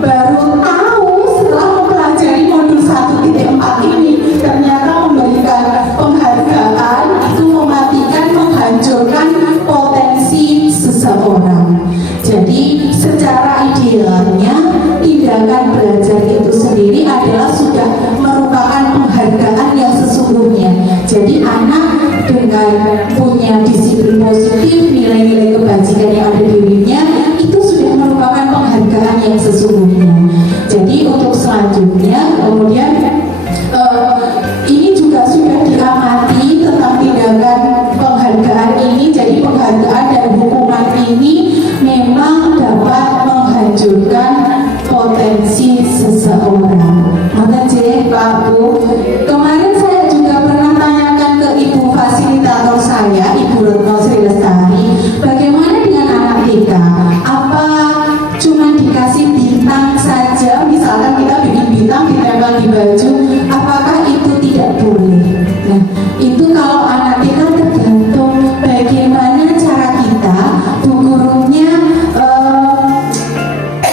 baru tahu setelah mempelajari modul 1.4 ini, ternyata memberikan penghargaan itu mematikan, menghancurkan potensi seseorang. Jadi secara idealnya tindakan belajar itu sendiri adalah sudah merupakan penghargaan yang sesungguhnya. Jadi anak dengan punya disiplin positif, nilai-nilai kebajikan yang ada di dirinya, itu sudah merupakan penghargaan yang sesungguhnya. Jadi untuk selanjutnya kemudian ini juga sudah diamati tentang tindakan penghargaan ini. Jadi penghargaan dan hukuman ini memang dapat menghancurkan potensi seseorang. Maka Pak Bu, kemarin saya juga pernah tanyakan ke ibu fasilitator saya, Ibu Retno Sri Lestari, bagaimana dengan anak kita? Apa cuma dikasih bintang saja, misalkan kita bikin bintang ditempel di baju, apakah itu tidak boleh? Nah, itu kalau anak kita tergantung bagaimana cara kita, bu gurunya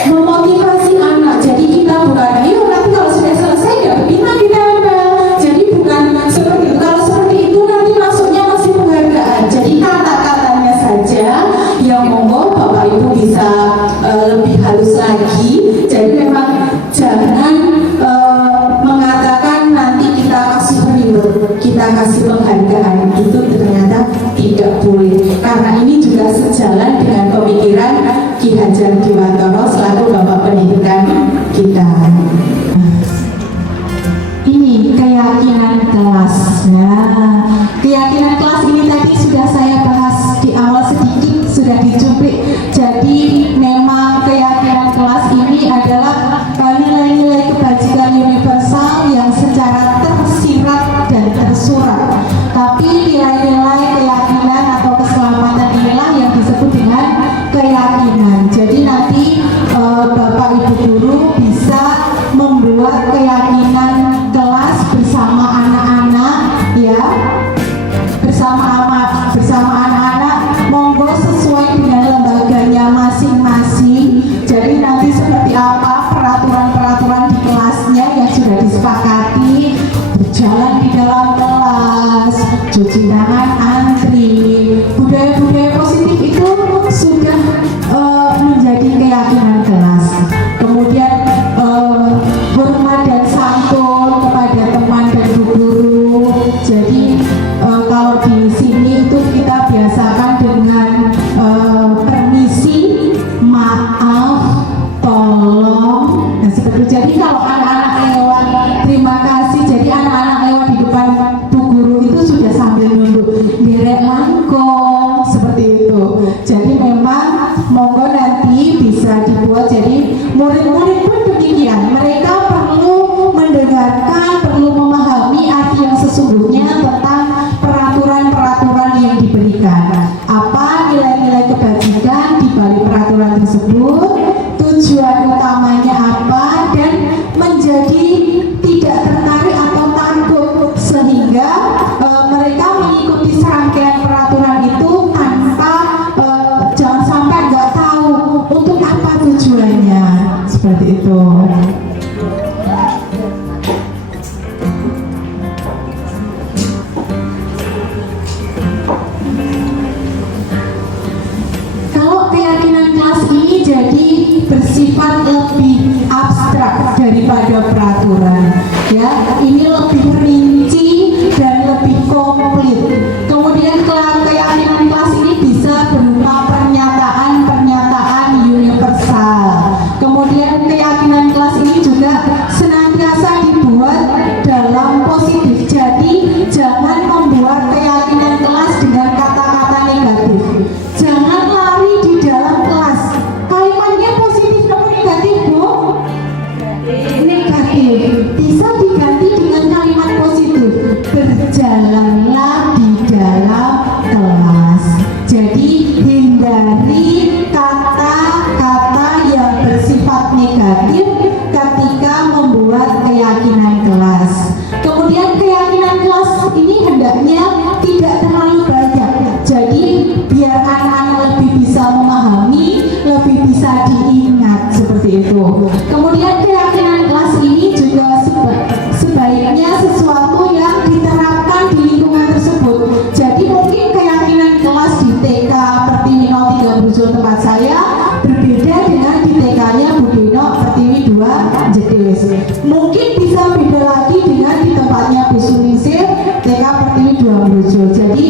memotivasi anak. Jadi kita bukan, ayo nanti kalau sudah selesai dapat bintang ditempel. Jadi bukan seperti itu. Kalau seperti itu nanti masuknya masih penghargaan. Jadi kata-katanya saja yang monggo Bapak Ibu bisa lebih halus lagi. Jadi memang jangan mengatakan nanti kita kasih reward, kita kasih penghargaan, itu ternyata tidak boleh. Karena ini juga sejalan dengan pemikiran Ki Hajar Dewantara selaku Bapak Pendidikan kita. Ini keyakinan kelas. Nah, keyakinan kelas ini tadi sudah saya bahas di awal sedikit, sudah dicuplik. Jadi memang keyakinan kelas ini adalah nilai-nilai kebajikan universal yang secara tersirat dan tersurat. Tapi nilai-nilai keyakinan atau keselamatan inilah yang disebut dengan keyakinan. Jadi nanti Bapak Ibu guru bisa membuat keyakinan kelas bersama anak-anak, ya, bersama anak-anak, monggo sesuai dengan lembaganya masing-masing. Jadi nanti seperti apa peraturan-peraturan di kelasnya yang sudah disepakati, berjalan di dalam kelas, cuci tangan, antri, budaya-budaya positif itu sudah menjadi keyakinan kelas. Kemudian hormat dan santun kepada teman dan guru. Jadi kalau di sini itu kita biasakan dengan permisi, maaf, tolong. Nah seperti itu. Jadi kalau anak-anak lewat, terima kasih. Jadi anak-anak lewat di depan bu guru itu sudah sambil nunduk, derek langkong, seperti itu. Jadi memang monggo nanti bisa dibuat. Jadi murid-murid pun demikian. Mereka perlu mendengarkan, perlu memahami arti yang sesungguhnya tentang peraturan-peraturan yang diberikan. Apa nilai-nilai kebajikan di balik peraturan tersebut, tujuan utamanya apa, dan menjadi tidak tertarik atau takut sehingga mereka mengikuti serangkaian peraturan itu tanpa jangan sampai nggak tahu untuk apa tujuannya, seperti itu. Kalau keyakinan kelas ini jadi bersifat lebih abstrak daripada peraturan, ya, ini lebih rinci dan lebih komplit. Kemudian keyakinan kelas ini bisa berupa keyakinan kelas. Kemudian keyakinan kelas ini hendaknya tidak terlalu banyak. Jadi biar anak-anak lebih bisa memahami, lebih bisa diingat seperti itu. Kemudian keyakinan kelas ini juga sebaiknya sesuatu yang diterapkan di lingkungan tersebut. Jadi mungkin keyakinan kelas di TK Pertiwi 03 Brujul tempat saya berbeda dengan di TK-nya Budino Pertiwi 2 Jedes. Mungkin bisa beda lagi dengan di tempatnya Bu Suningsih TK Pertiwi 2 Brujul. Jadi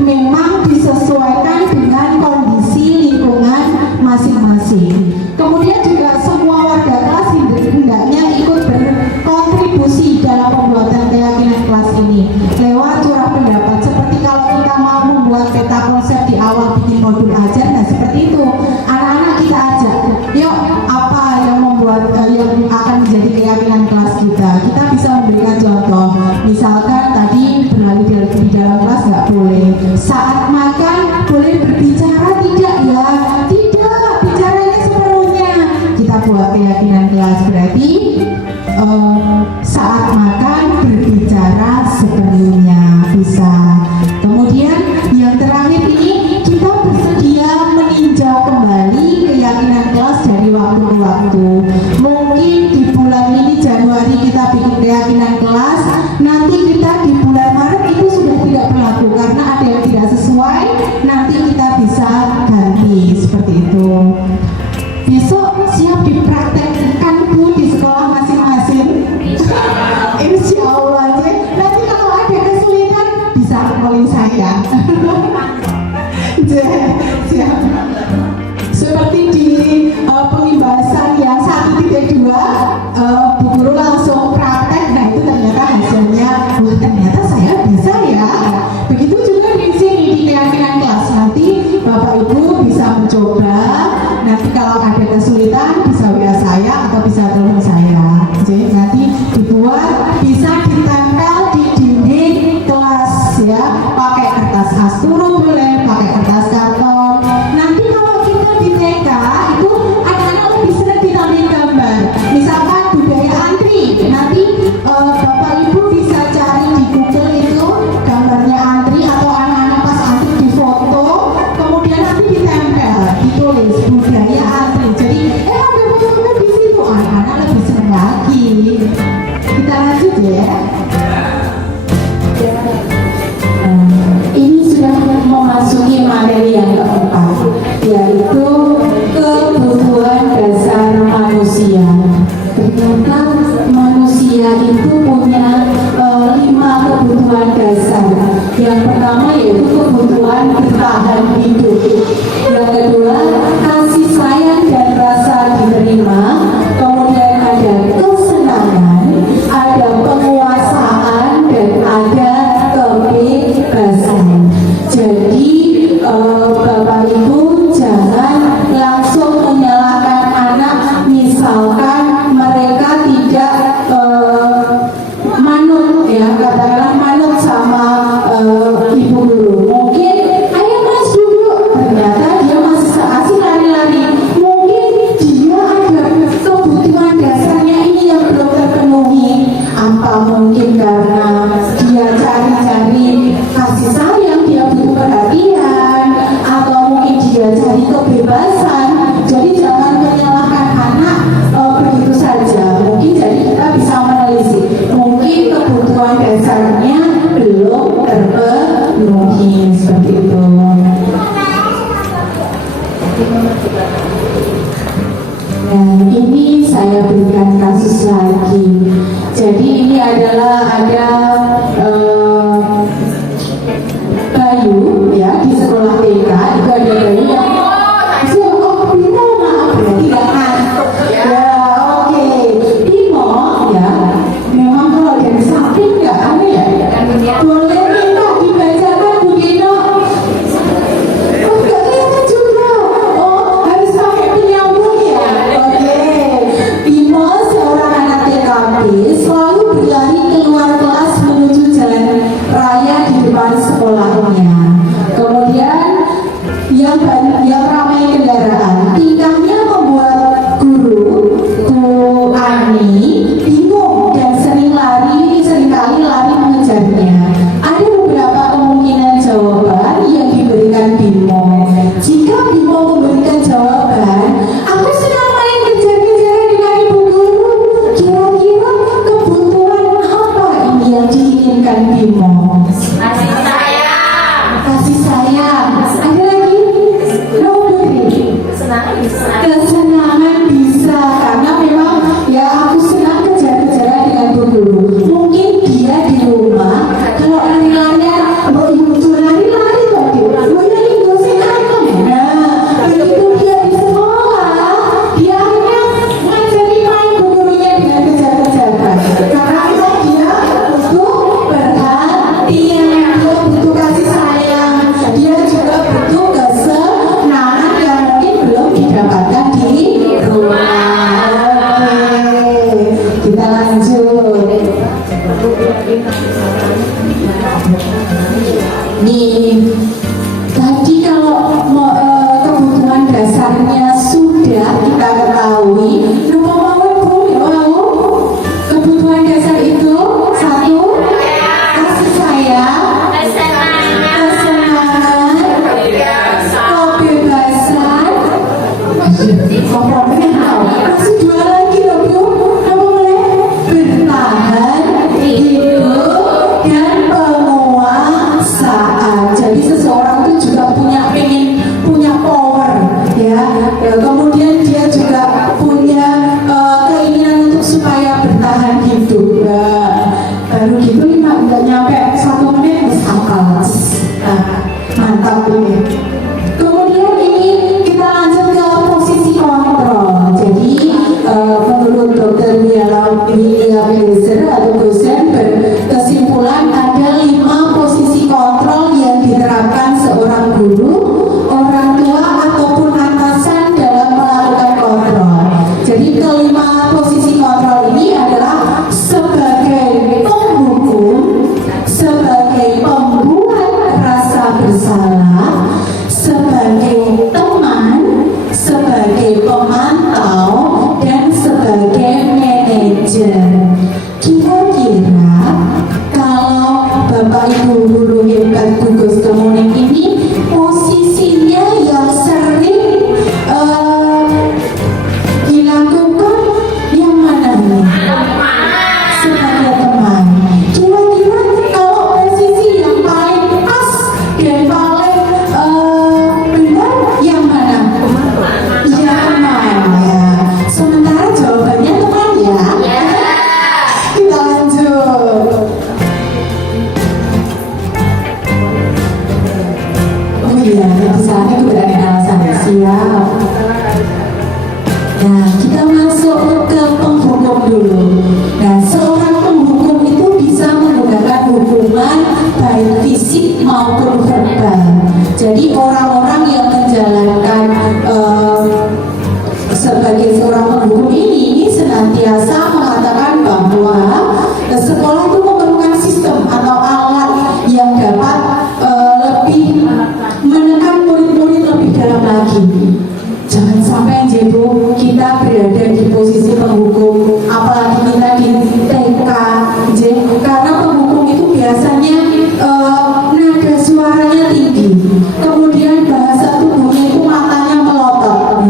memang disesuaikan dengan kondisi lingkungan masing-masing. Kemudian juga semua warga kelas hendaknya ikut berkontribusi dalam pembuatan keyakinan kelas ini lewat curah pendapat. Seperti kalau kita mau membuat peta konsep di awal bikin modul ajar, nah seperti itu anak-anak kita ajak, yuk apa yang membuat yang akan menjadi keyakinan kelas kita. Kita bisa memberikan contoh, misalkan tadi berlari di dalam kelas nggak boleh, saat makan boleh berbicara tidak ya, tidak, bicaranya sepenuhnya. Kita buat keyakinan kelas berarti saat makan berbicara sepenuhnya bisa. Kemudian yang terakhir ini kita bersedia meninjau kembali keyakinan kelas dari waktu ke waktu. Mungkin di bulan ini Januari kita bikin keyakinan kelas, nanti kita di bulan Maret itu sudah tidak berlaku karena ada yang tidak sesuai, nanti kita bisa ganti seperti itu. Besok siap dipraktekkan Bu di sekolah masing-masing. Insya Allah aja. Nanti kalau ada kesulitan bisa calling saya. Siap. Seperti di pengimbasan yang 1.2, Bu Guru langsung praktek. Nah itu ternyata hasilnya, wah ternyata saya bisa ya. Begitu juga di sini di keyakinan kelas. Nanti Bapak Ibu bisa mencoba. Nanti kalau ada kesulitan bisa WA saya atau bisa telepon saya. Jadi nanti dibuat, bisa ditempel di dinding kelas ya, pakai kertas asturo boleh, pakai kertas karton. Nanti kalau kita di TK itu anak-anak lebih sering ditambahin gambar. Misalkan budaya antri, nanti Bapak Ibu bisa cari di Google itu gambarnya antri atau anak-anak pas antri di foto, kemudian nanti ditempel, ditulis budaya antri. Jadi ada foto di situ, anak-anak lebih senang lagi. Kita lanjut ya. Ini sudah memasuki materi yang keempat, yaitu kebutuhan dasar manusia. Ternyata manusia itu punya 5 kebutuhan dasar. Yang pertama yaitu kebutuhan bertahan hidup. Yang kedua, kasih sayang dan rasa diterima. Kemudian ada kesenangan, ada penguasaan, dan ada kebebasan. Jadi Bapak Ibu jangan langsung menyalahkan anak, misalkan mereka tidak manut ya, katakanlah manut sama ibu guru. Mungkin ayo mas duduk, ternyata dia masih asik lari-lari. Mungkin dia ada kebutuhan dasarnya ini yang belum terpenuhi. Apa mungkin karena dia cari-cari kasih sayang, dia butuh perhatian, atau mungkin dia cari kebebasan. Jadi jangan menyalahkan anak begitu saja. Mungkin jadi kita bisa menelisik, mungkin kebutuhan dasarnya belum terpenuhi seperti itu. Nah ini saya berikan kasus lagi. Jadi ini adalah ada Bayu ya di sekolah TK. Itu ada Bayu yang berarti gak ngantuk ya. Oke. Bimo ya, memang kalau dari samping gak aneh ya. Boleh minta dibacakan Bu Dino. Oh gak kelihatan juga. Oh harus pakai penyambung ya. Oke. Bimo seorang anak TKP selalu berlari keluar kelas menuju jalan raya di depan sekolahnya. Kemudian yang ramai kendaraan, tingkahnya membuat guru Bu Ani bingung dan sering pendidikan Bimo? Kasih sayang. Kasih sayang. Ada lagi? No, Putri. Kesenangan bisa. Kesenangan bisa, karena memang ya aku senang kejar-kejaran dengan Bu Guru. Mungkin dia di rumah kalau lari-larian, oh ibu tuh lari-lari tadi, oh ya ibu senang. Nah, begitu dia di sekolah, dia akhirnya ngajari main Bu Gurunya dengan kejar-kejaran. Karena memang dia butuh perhatian, dia butuh kasih sayang, dia juga butuh kesenangan yang mungkin belum didapatkan di rumah. Oke, kita lanjut. Nih, tadi kalau kebutuhan dasarnya sudah kita ketahui, lupa mau Bu, mau kebutuhan dasar itu satu, kasih sayang, kesenangan, kebebasan, masih dua lagi loh Bu, apa boleh? Bertahan hidup dan penguasaan. Jadi seseorang itu juga punya power ya. Kemudian dia juga punya keinginan untuk supaya bertahan hidup. Baru gitu nggak nyampe 1 menit harus hafal. Mantap ini. Kemudian ini kita lanjut ke posisi kontrol. Jadi menurut Dr. William Glaser atau dosen berkesimpulan ada 5 posisi kontrol yang diterapkan seorang guru, orang tua ataupun atasan dalam melakukan kontrol. Jadi kelima posisi kontrol ini adalah sebagai penghukum, sebagai pembuat rasa bersalah, sebagai teman, sebagai pemantau, dan sebagai manajer. Kira-kira kalau Bapak Ibu guru hebat gugus komunik ini posisinya yang sering dilakukan yang mana nih? Sebagai teman. Kira-kira kalau posisi yang paling pas dan paling benar yang mana? Ya teman ya. Sementara jawabannya teman ya. Kita lanjut. Oh iya, di sana itu berani alasan siap. Nah, kita masuk ke penghukum dulu. Nah, seorang penghukum itu bisa menggunakan hukuman baik fisik maupun verbal. Jadi orang-orang yang menjalankan sebagai seorang penghukum ini senantiasa mengatakan bahwa sekolah itu memerlukan sistem atau alat yang dapat lebih menekan murid-murid lebih dalam lagi. Jangan sampai Bu, kita berada di posisi penghukum, apalagi kita di TK, karena penghukum itu biasanya nada suaranya tinggi, kemudian bahasa tubuhnya itu matanya melotot,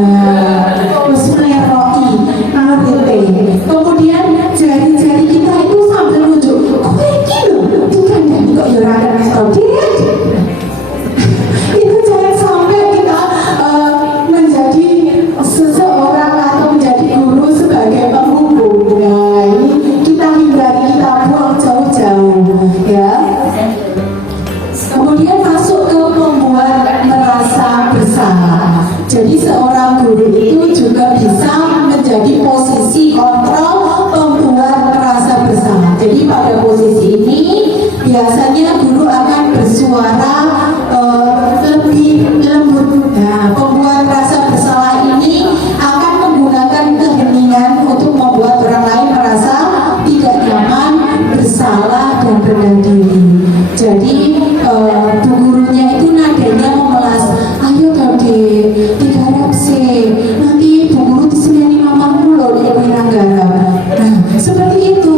terus meleroi, kemudian jari-jari kita itu sambil nunjuk, kowe iki lho, bukan dari kok ya rada metode. Itu jangan sampai kita menjadi seseorang atau menjadi guru sebagai penghukum. Nah, ini kita hindari, kita buang jauh-jauh ya. Kemudian masuk ke membuat merasa bersalah. Jadi seorang guru itu juga bisa menjadi posisi kontrol pembuat merasa bersalah. Jadi pada posisi ini biasanya guru akan bersuara lebih lembut. Nah, pembuat rasa bersalah ini akan menggunakan keheningan untuk membuat orang lain merasa tidak nyaman, bersalah, dan rendah diri. Jadi bu gurunya itu nadanya memelas, ayo Dode, digarap sih, nanti bu guru diseneni mamamu loh di garap. Nah, seperti itu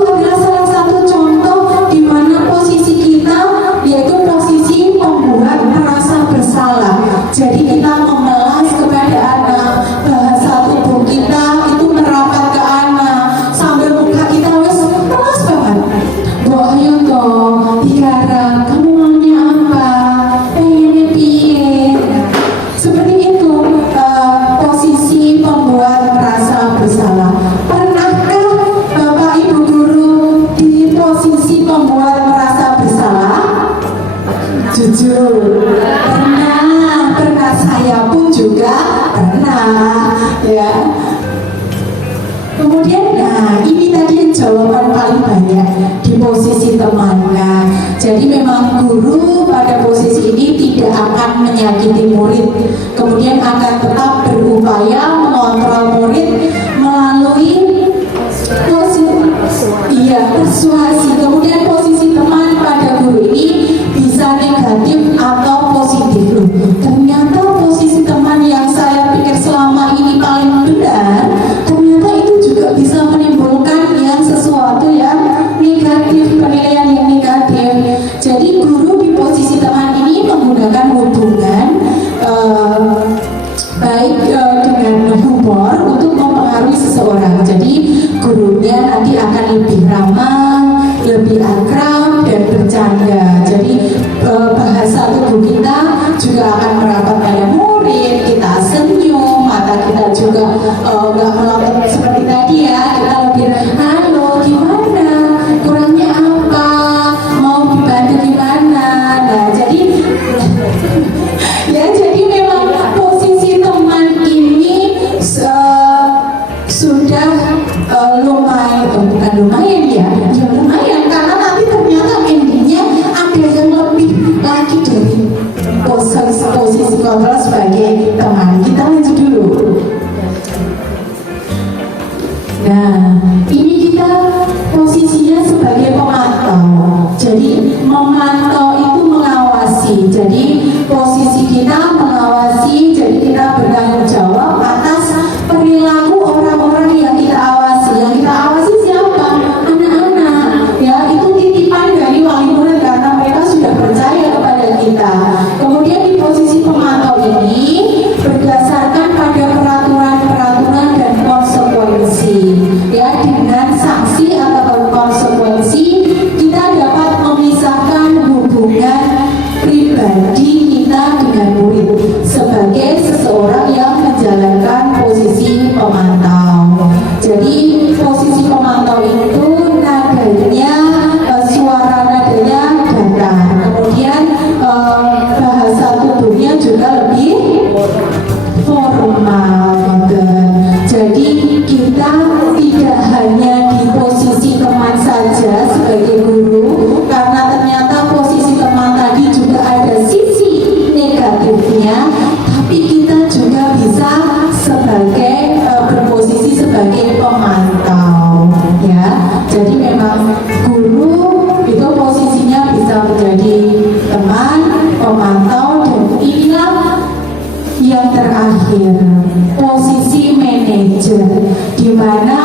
adalah salah satu contoh di mana posisi kita yaitu posisi pembuat merasa bersalah. Jadi kita memelas kepada anak, bahasa tubuh kita itu merapat ke anak, sambil muka kita wes pelas banget. Ayo juga pernah ya. Kemudian, nah ini tadi jawaban paling banyak di posisi teman. Nah, jadi memang guru pada posisi ini tidak akan menyakiti murid, kemudian akan tetap berupaya mengontrol murid melalui persuasi. Kemudian posisi teman pada guru ini bisa negatif atau positif. Loh, ternyata posisi teman yang saya pikir selama ini paling benar, ternyata itu juga bisa menimbulkan yang sesuatu yang negatif, penilaian yang negatif. Jadi guru di posisi teman ini menggunakan hubungan baik dengan humor untuk mempengaruhi seseorang. Jadi gurunya nanti akan lebih ramah, lebih akrab dan bercanda. Jadi bahasa tubuh kita juga akan merapat pada murid. Kita senyum, mata kita juga nggak melotot seperti tadi ya. Kita lebih halo, gimana? Kurangnya apa? Mau dibantu gimana? Nah, jadi ya jadi memang posisi teman ini sudah bukan lumayan ya lumayan, karena nanti ternyata endingnya ada yang lebih lagi dari posisi kontrol sebagai teman. Kita lanjut dulu. Nah, ini kita posisinya sebagai pemantau. Jadi memantau itu mengawasi. Jadi posisi kita mengawasi, jadi kita bertanggung jawab atas perilaku orang-orang yang kita awasi. Yang kita awasi siapa? Anak-anak. Ya, itu titipan dari wali murid karena mereka sudah percaya kepada kita. Kemudian di posisi pemantau ini berdasarkan pada peraturan-peraturan dan konsekuensi. Ya, dengan sanksi atau konsekuensi kita dapat memisahkan hubungan pribadi kita dengan murid sebagai seseorang yang menjalankan posisi pemantau. Jadi posisi pemantau itu nadanya, suara nadanya datar, kemudian bahasa tubuhnya juga lebih formal. Jadi kita tidak hanya di posisi teman saja sebagai guru, karena ternyata posisi teman tadi juga ada sisi negatifnya, tapi kita juga bisa sebagai berposisi sebagai pemantau ya. Jadi memang guru itu posisinya bisa menjadi teman, pemantau, dan inilah yang terakhir, posisi manajer, di mana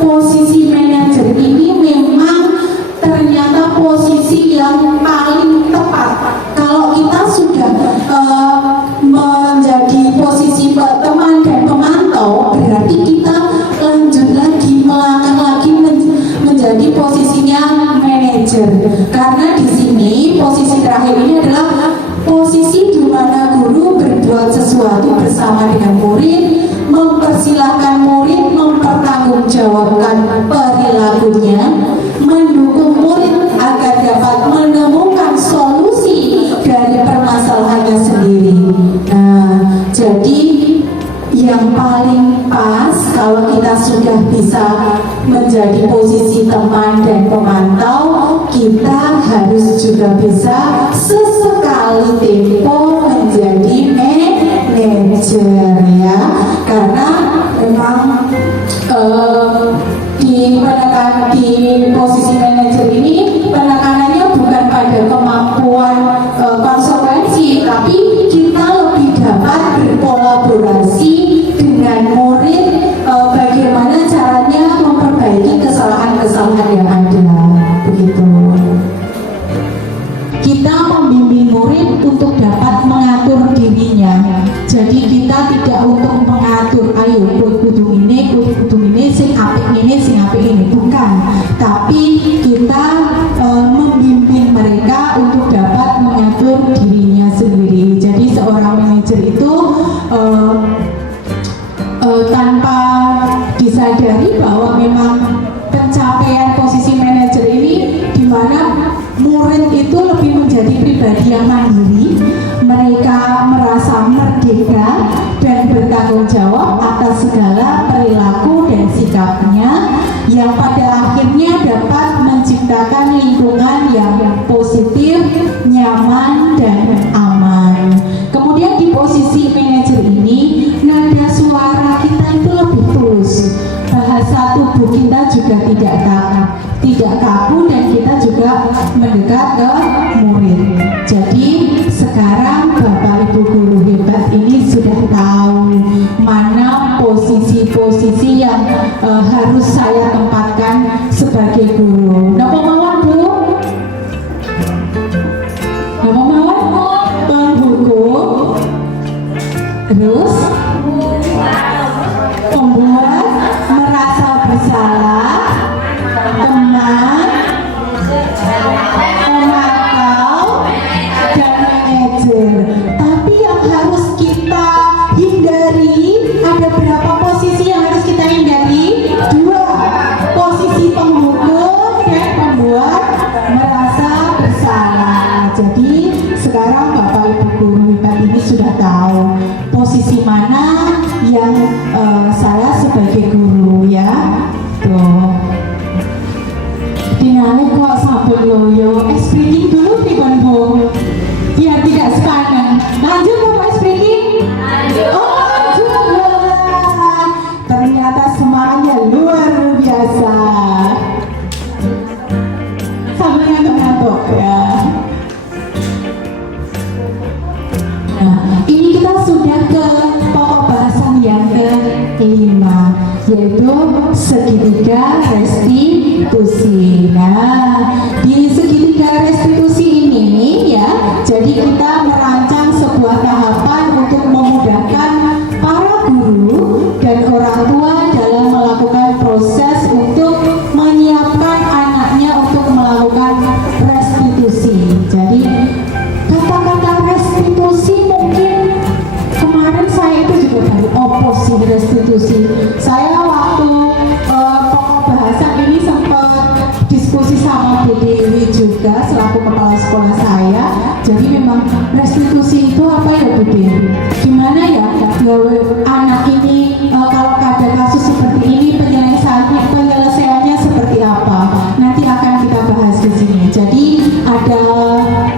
posisi manajer ini memang ternyata posisi yang paling tepat. Kalau kita sudah menjadi posisi teman dan pemantau, berarti kita lanjut lagi, melangkah lagi menjadi posisinya manajer. Karena di sini posisi terakhir ini adalah posisi di mana guru berbuat sesuatu bersama dengan murid, mempersilahkan murid mempertanggungjawabkan perilakunya, mendukung murid agar dapat menemukan solusi dari permasalahannya sendiri. Nah, jadi yang paling pas kalau kita sudah bisa menjadi posisi teman dan pemantau, kita harus juga bisa sesekali tempo menjadi manajer ya, karena memang di posisi manajer ini penekanannya bukan pada kemampuan konsekuensi, tapi kita lebih dapat berkolaborasi dengan murid, bagaimana caranya memperbaiki kesalahan-kesalahan yang ada, begitu. Kita membimbing murid untuk dapat mengatur dirinya. Jadi kita tidak untuk mengatur, ayo kudu ini, sing apik ini, bukan. Tapi kita membimbing mereka untuk dapat mengatur dirinya sendiri. Jadi seorang manajer itu tanpa disadari bahwa memang pencapaian posisi manajer ini di mana murid itu lebih menjadi pribadi yang mandiri, mereka merasa merdeka dan menciptakan lingkungan yang positif, nyaman, dan aman. Kemudian di posisi manajer ini, nada suara kita itu lebih tulus. Bahasa tubuh kita juga tidak kaku dan kita juga mendekat ke murid. Jadi sekarang Bapak Ibu guru hebat ini sudah tahu mana posisi-posisi yang harus saya tempatkan sebagai guru. Napa mawon Bu? Napa mawon? Penghukum, terus pembuat merasa bersalah, teman, pemakau, dan manajer. Tapi yang harus kita hindari, ada berapa posisi yang harus kita hindari? 2, posisi penghukum dan pembuat merasa bersalah. Jadi sekarang Bapak Ibu guru hebat ini sudah tahu posisi mana yang saya sebagai guru ya. Tuh. Dinamik kok sampai loyo. Speaking dulu pribon Bu. Biar tidak sepaneng. Lanjut Bapak speaking. Oh, juga. Ternyata semangatnya luar biasa. Sambil ngantuk-ngantuk ya. Nah, ini kita sudah ke pokok bahasan yang kelima, yaitu segitiga restitusi. Nah, di segitiga restitusi ini ya, jadi kita merancang sebuah tahapan untuk memudahkan para guru dan orang tua dalam melakukan proses untuk menyiapkan anaknya untuk melakukan restitusi. Jadi kata-kata restitusi mungkin kemarin saya itu juga baru oposisi restitusi. Saya waktu pokok bahasa ini sempat diskusi sama Bu Dewi juga selaku kepala sekolah saya. Jadi memang restitusi itu apa ya Bu Dewi? Gimana ya anak ini kalau ada kasus seperti ini penyelesaiannya seperti apa? Nanti akan kita bahas di sini. Jadi ada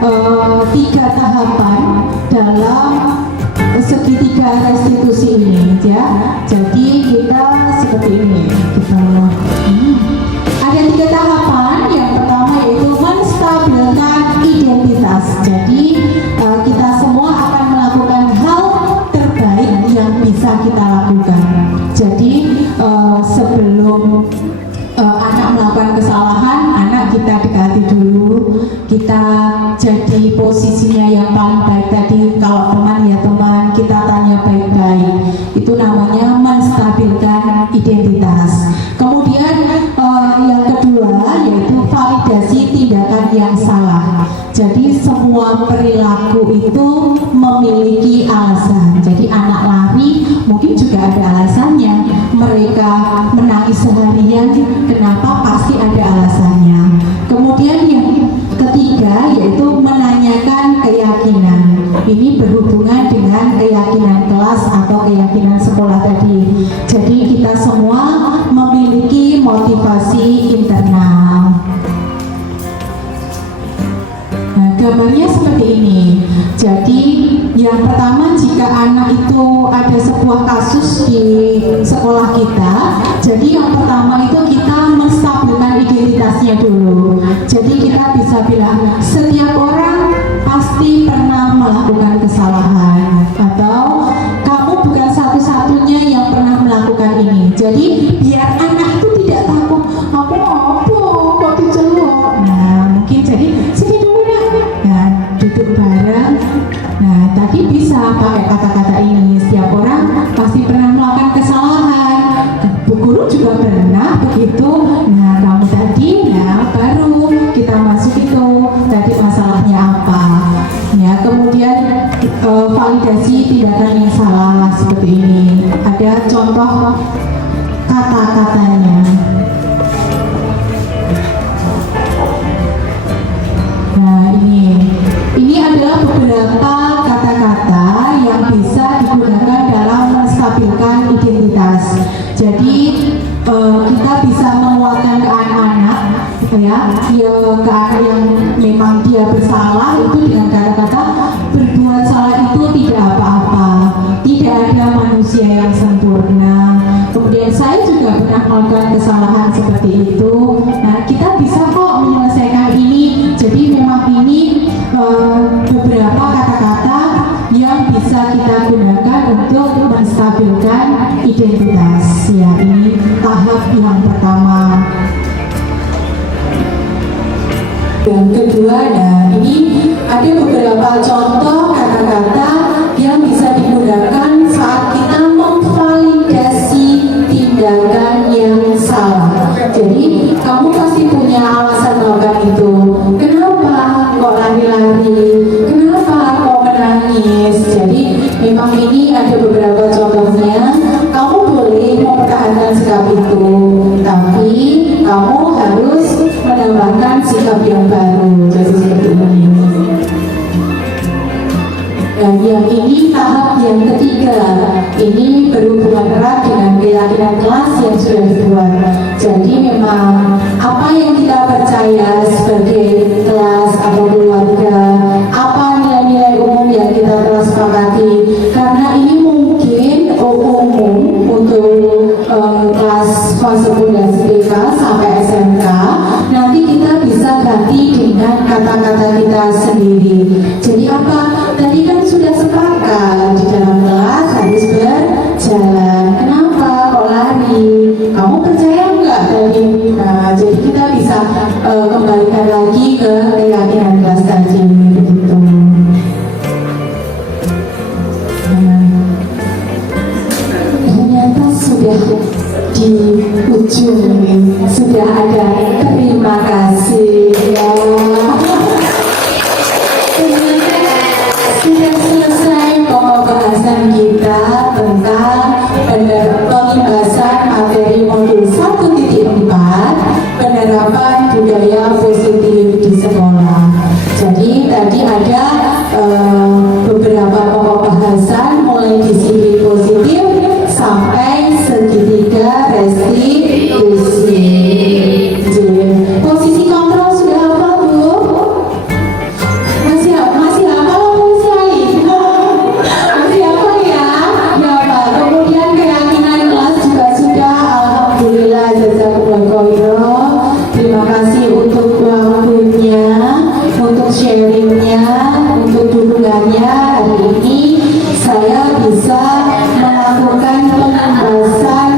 3 tahapan dalam segitiga restitusi ini ya. Jadi kita seperti ini kita ada 3 tahapan. Yang pertama yaitu menstabilkan identitas. Jadi kita semua akan melakukan hal terbaik yang bisa kita lakukan. Jadi sebelum anak melakukan kesalahan, anak kita dekati dulu, kita jadi posisinya yang paling baik tadi. Kalau teman ya teman, kita tanya baik-baik. Itu namanya menstabilkan identitas. Kemudian yang kedua yaitu validasi tindakan yang salah. Jadi semua perilaku itu memiliki alasan. Jadi anak lari mungkin juga ada alasannya. Mereka menangis seharian, kenapa? Pasti ada alasannya. Kemudian yang ketiga yaitu menanyakan keyakinan. Ini berhubungan dengan keyakinan kelas atau keyakinan sekolah tadi. Jadi kita semua memiliki motivasi internal. Nah, gambarnya seperti ini. Jadi yang pertama, jika anak itu ada sebuah kasus di sekolah kita, jadi yang pertama itu kita menstabilkan identitasnya dulu. Jadi kita bisa bilang setiap orang pasti pernah melakukan kesalahan, atau kamu bukan satu-satunya yang pernah melakukan ini. Jadi biar anak itu tidak takut, aku apa kok diceluk. Nah mungkin jadi sini dulu ya. Nah duduk bareng. Nah tadi bisa pakai kata-kata ini. Setiap orang pasti pernah melakukan kesalahan. Bu guru juga pernah begitu. Nah kamu tadi, nah baru kita masuk itu tadi masalahnya apa. Ya kemudian validasi tindakan yang salah seperti ini. Ada contoh kata-katanya. Nah ini adalah beberapa kata-kata yang bisa digunakan dalam menstabilkan identitas. Jadi kita bisa menguatkan ke anak-anak, gitu ya. ya ke anak yang memang dia bersalah itu dengan kata-kata berbuat salah itu tidak apa-apa, tidak ada manusia yang sempurna. Kemudian saya juga pernah melakukan kesalahan seperti itu. Nah, kita bisa kok menyelesaikan ini. Jadi memang ini beberapa kata-kata yang bisa kita gunakan untuk menstabilkan identitas. Ya, ini tahap yang pertama. Yang kedua, nah ini ada beberapa contoh kata-kata yang bisa digunakan saat kita memvalidasi tindakan yang salah. Jadi kamu pasti punya alasan melakukan itu. Kenapa kok lari-lari? Kenapa kok menangis? Jadi memang ini ada beberapa contohnya. Kamu boleh mempertahankan sikap itu, tapi kamu harus menambahkan sikap yang baru. Jadi seperti ini. Dan yang ini tahap yang ketiga. Ini berhubungan erat dengan keyakinan kelas yang sudah dibuat. Jadi memang apa yang kita percaya sebagai kelas atau keluarga, apa nilai-nilai umum yang kita telah sepakati. Karena ini mungkin umum untuk kelas fase fondasi BK sampai SMK. Nanti kita bisa ganti dengan kata-kata kita sendiri. Jadi apa? Tadi kan sudah sepakat di dalam kelas harus berjalan. Kenapa kok lari? Kamu percaya nggak tadi? Nah, jadi kita bisa kembalikan lagi ke keyakinan kelas tadi, begitu. Ternyata sudah di ujung ini, sudah ada terima kasih ya. Sudah selesai pokok bahasan kita tentang pembahasan materi modul 1.4 penerapan budaya positif di sekolah. Jadi tadi ada beberapa pokok bahasan mulai disiplin positif sampai segitiga restitusi. Posisi kontrol sudah apa, Bu? Masih apa sekali? Masih apa ya? Ya Pak. Kemudian keyakinan kelas juga sudah. Alhamdulillah, jazakumullah khairan. Terima kasih untuk waktunya, untuk sharingnya, untuk dukungannya. Hari ini saya bisa melakukan pembahasan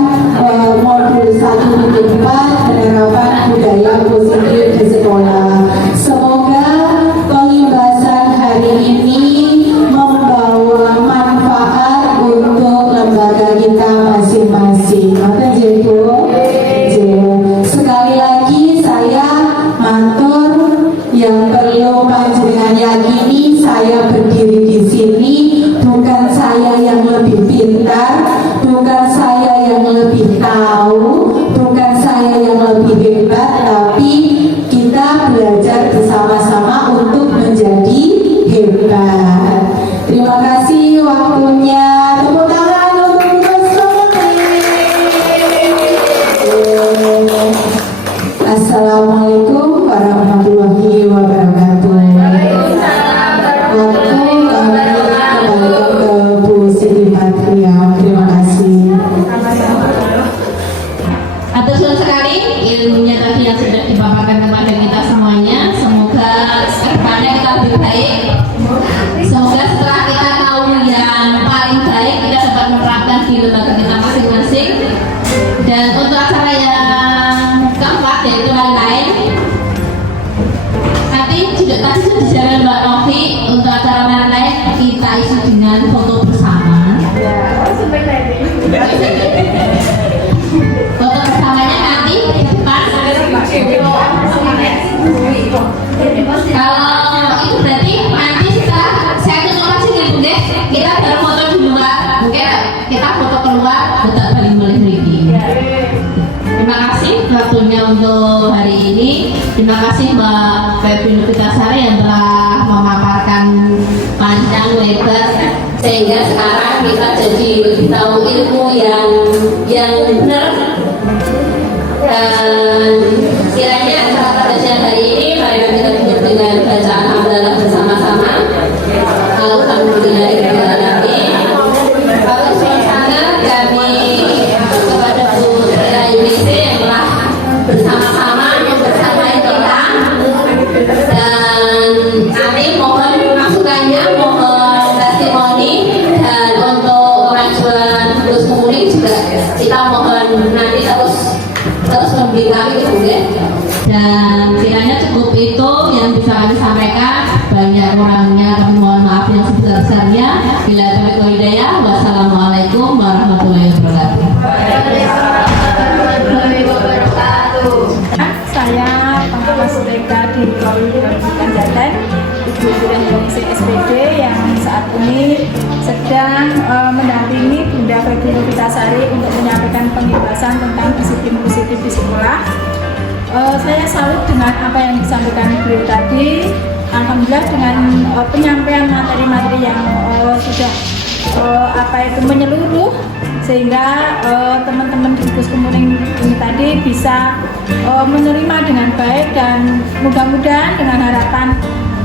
modul 1.4 penerapan budaya positif di sekolah. Semoga pembahasan hari ini membawa manfaat untuk lembaga kita masing-masing. Maka sekali lagi saya matur, yang perlu panjenengan yakini, saya berdiri di sini bukan saya yang lebih pintar, bukan saya yang lebih tahu, bukan saya yang lebih hebat, tapi kita belajar bersama-sama untuk menjadi hebat. Terima kasih waktunya. Tepuk tangan untuk Assalamualaikum warahmatullahi wabarakatuh. Waktu kami kembali ke Bu Siti Patria. Terima kasih. Atur suhun sekali ilmunya tadi yang sudah dipaparkan kepada kita semuanya. Semoga kedepannya kita lebih baik. Semoga setelah kita tahu yang paling baik, kita dapat menerapkan di lembaga kita masing-masing. Dan untuk acara yang keempat yaitu lain-lain, nanti juga tadi sudah dijalan Mbak Novi. Untuk acara lain-lain kita isi dengan foto bersama. Foto bersamanya nanti di depan. Kalau itu berarti nanti setelah saya tutup aja nih Bunda, kita baru foto di luar. Mungkin kita foto keluar, betul balik boleh lagi. Terima kasih waktunya untuk hari ini. Terima kasih Mbak Febi Novitasari yang telah memaparkan panjang lebar sehingga sekarang kita jadi lebih tahu ilmu yang benar, dan kiranya sahabat itu yang bisa kami sampaikan. Banyak kurangnya kami mohon maaf yang sebesar-besarnya. Bila taufiq wal hidayah. Wassalamualaikum warahmatullahi wabarakatuh. Saya pengawas TK di Kabupaten Jateng, Ibu Ningsih SPD yang saat ini sedang mendampingi Bunda Febri Novitasari untuk menyampaikan pembebasan tentang disiplin positif di sekolah. Saya salut dengan apa yang disampaikan beliau tadi. Alhamdulillah dengan penyampaian materi-materi yang sudah menyeluruh, sehingga teman-teman di Gus Kemuning ini tadi bisa menerima dengan baik, dan mudah-mudahan dengan harapan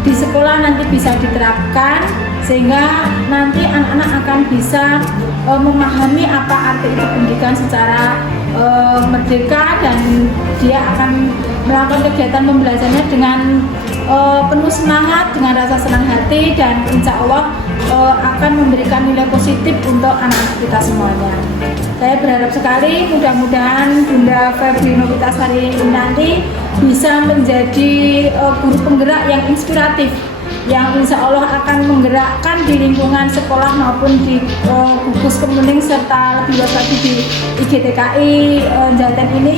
di sekolah nanti bisa diterapkan, sehingga nanti anak-anak akan bisa memahami apa arti itu pendidikan secara merdeka, dan dia akan melakukan kegiatan pembelajarannya dengan penuh semangat, dengan rasa senang hati, dan insya Allah akan memberikan nilai positif untuk anak-anak kita semuanya. Saya berharap sekali mudah-mudahan Bunda Febri Novitasari ini nanti bisa menjadi guru penggerak yang inspiratif, yang insya Allah akan menggerakkan di lingkungan sekolah maupun di Gus Kemuning serta lebih luas lagi di IGTKI Jateng ini,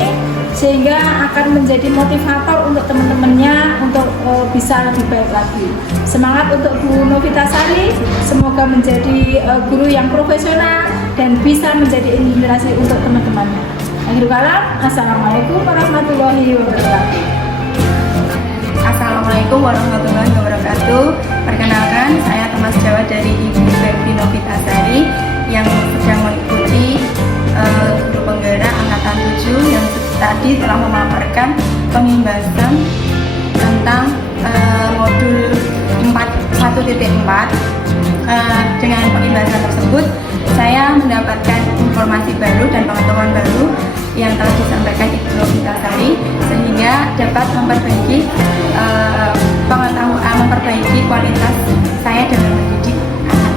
sehingga akan menjadi motivator untuk teman-temannya untuk bisa lebih baik lagi. Semangat untuk Bu Novitasari, semoga menjadi guru yang profesional dan bisa menjadi inspirasi untuk teman-temannya. Akhirul kalam, assalamualaikum warahmatullahi wabarakatuh. Assalamualaikum warahmatullahi wabarakatuh. Perkenalkan, saya Thomas Jawa dari Ibu Febri Novitasari yang sedang mengikuti guru penggerak angkatan 7 yang tadi telah memaparkan pembahasan tentang modul 1.4. Dengan pembahasan tersebut, saya mendapatkan informasi baru dan pengetahuan baru yang telah disampaikan Ibu Novitasari, sehingga dapat memperbaiki kualitas saya dalam mendidik anak.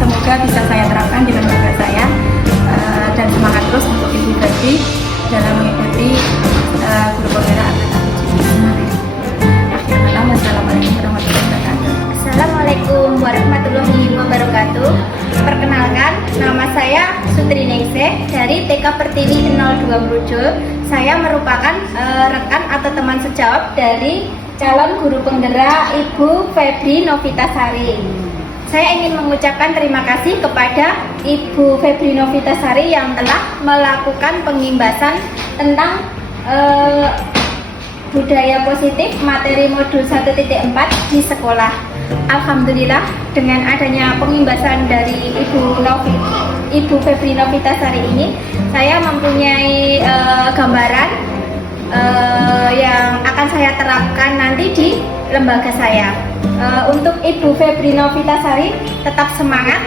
Semoga bisa saya terapkan di lembaga saya, dan semangat terus untuk Ibu Febri dalam mengikuti guru penggerak angkatan 7. Wassalamualaikum warahmatullahi wabarakatuh. Assalamualaikum warahmatullahi wabarakatuh. Perkenalkan, nama saya Sutri Ningsih dari TK Pertiwi 02 Brujul. Saya merupakan rekan atau teman sejawat dari calon guru penggerak Ibu Febri Novitasari. Saya ingin mengucapkan terima kasih kepada Ibu Febri Novitasari yang telah melakukan pengimbasan tentang budaya positif materi modul 1.4 di sekolah. Alhamdulillah dengan adanya pengimbasan dari Ibu Febri Novitasari ini, saya mempunyai gambaran yang akan saya terapkan nanti di lembaga saya. Untuk Ibu Febri Novitasari tetap semangat,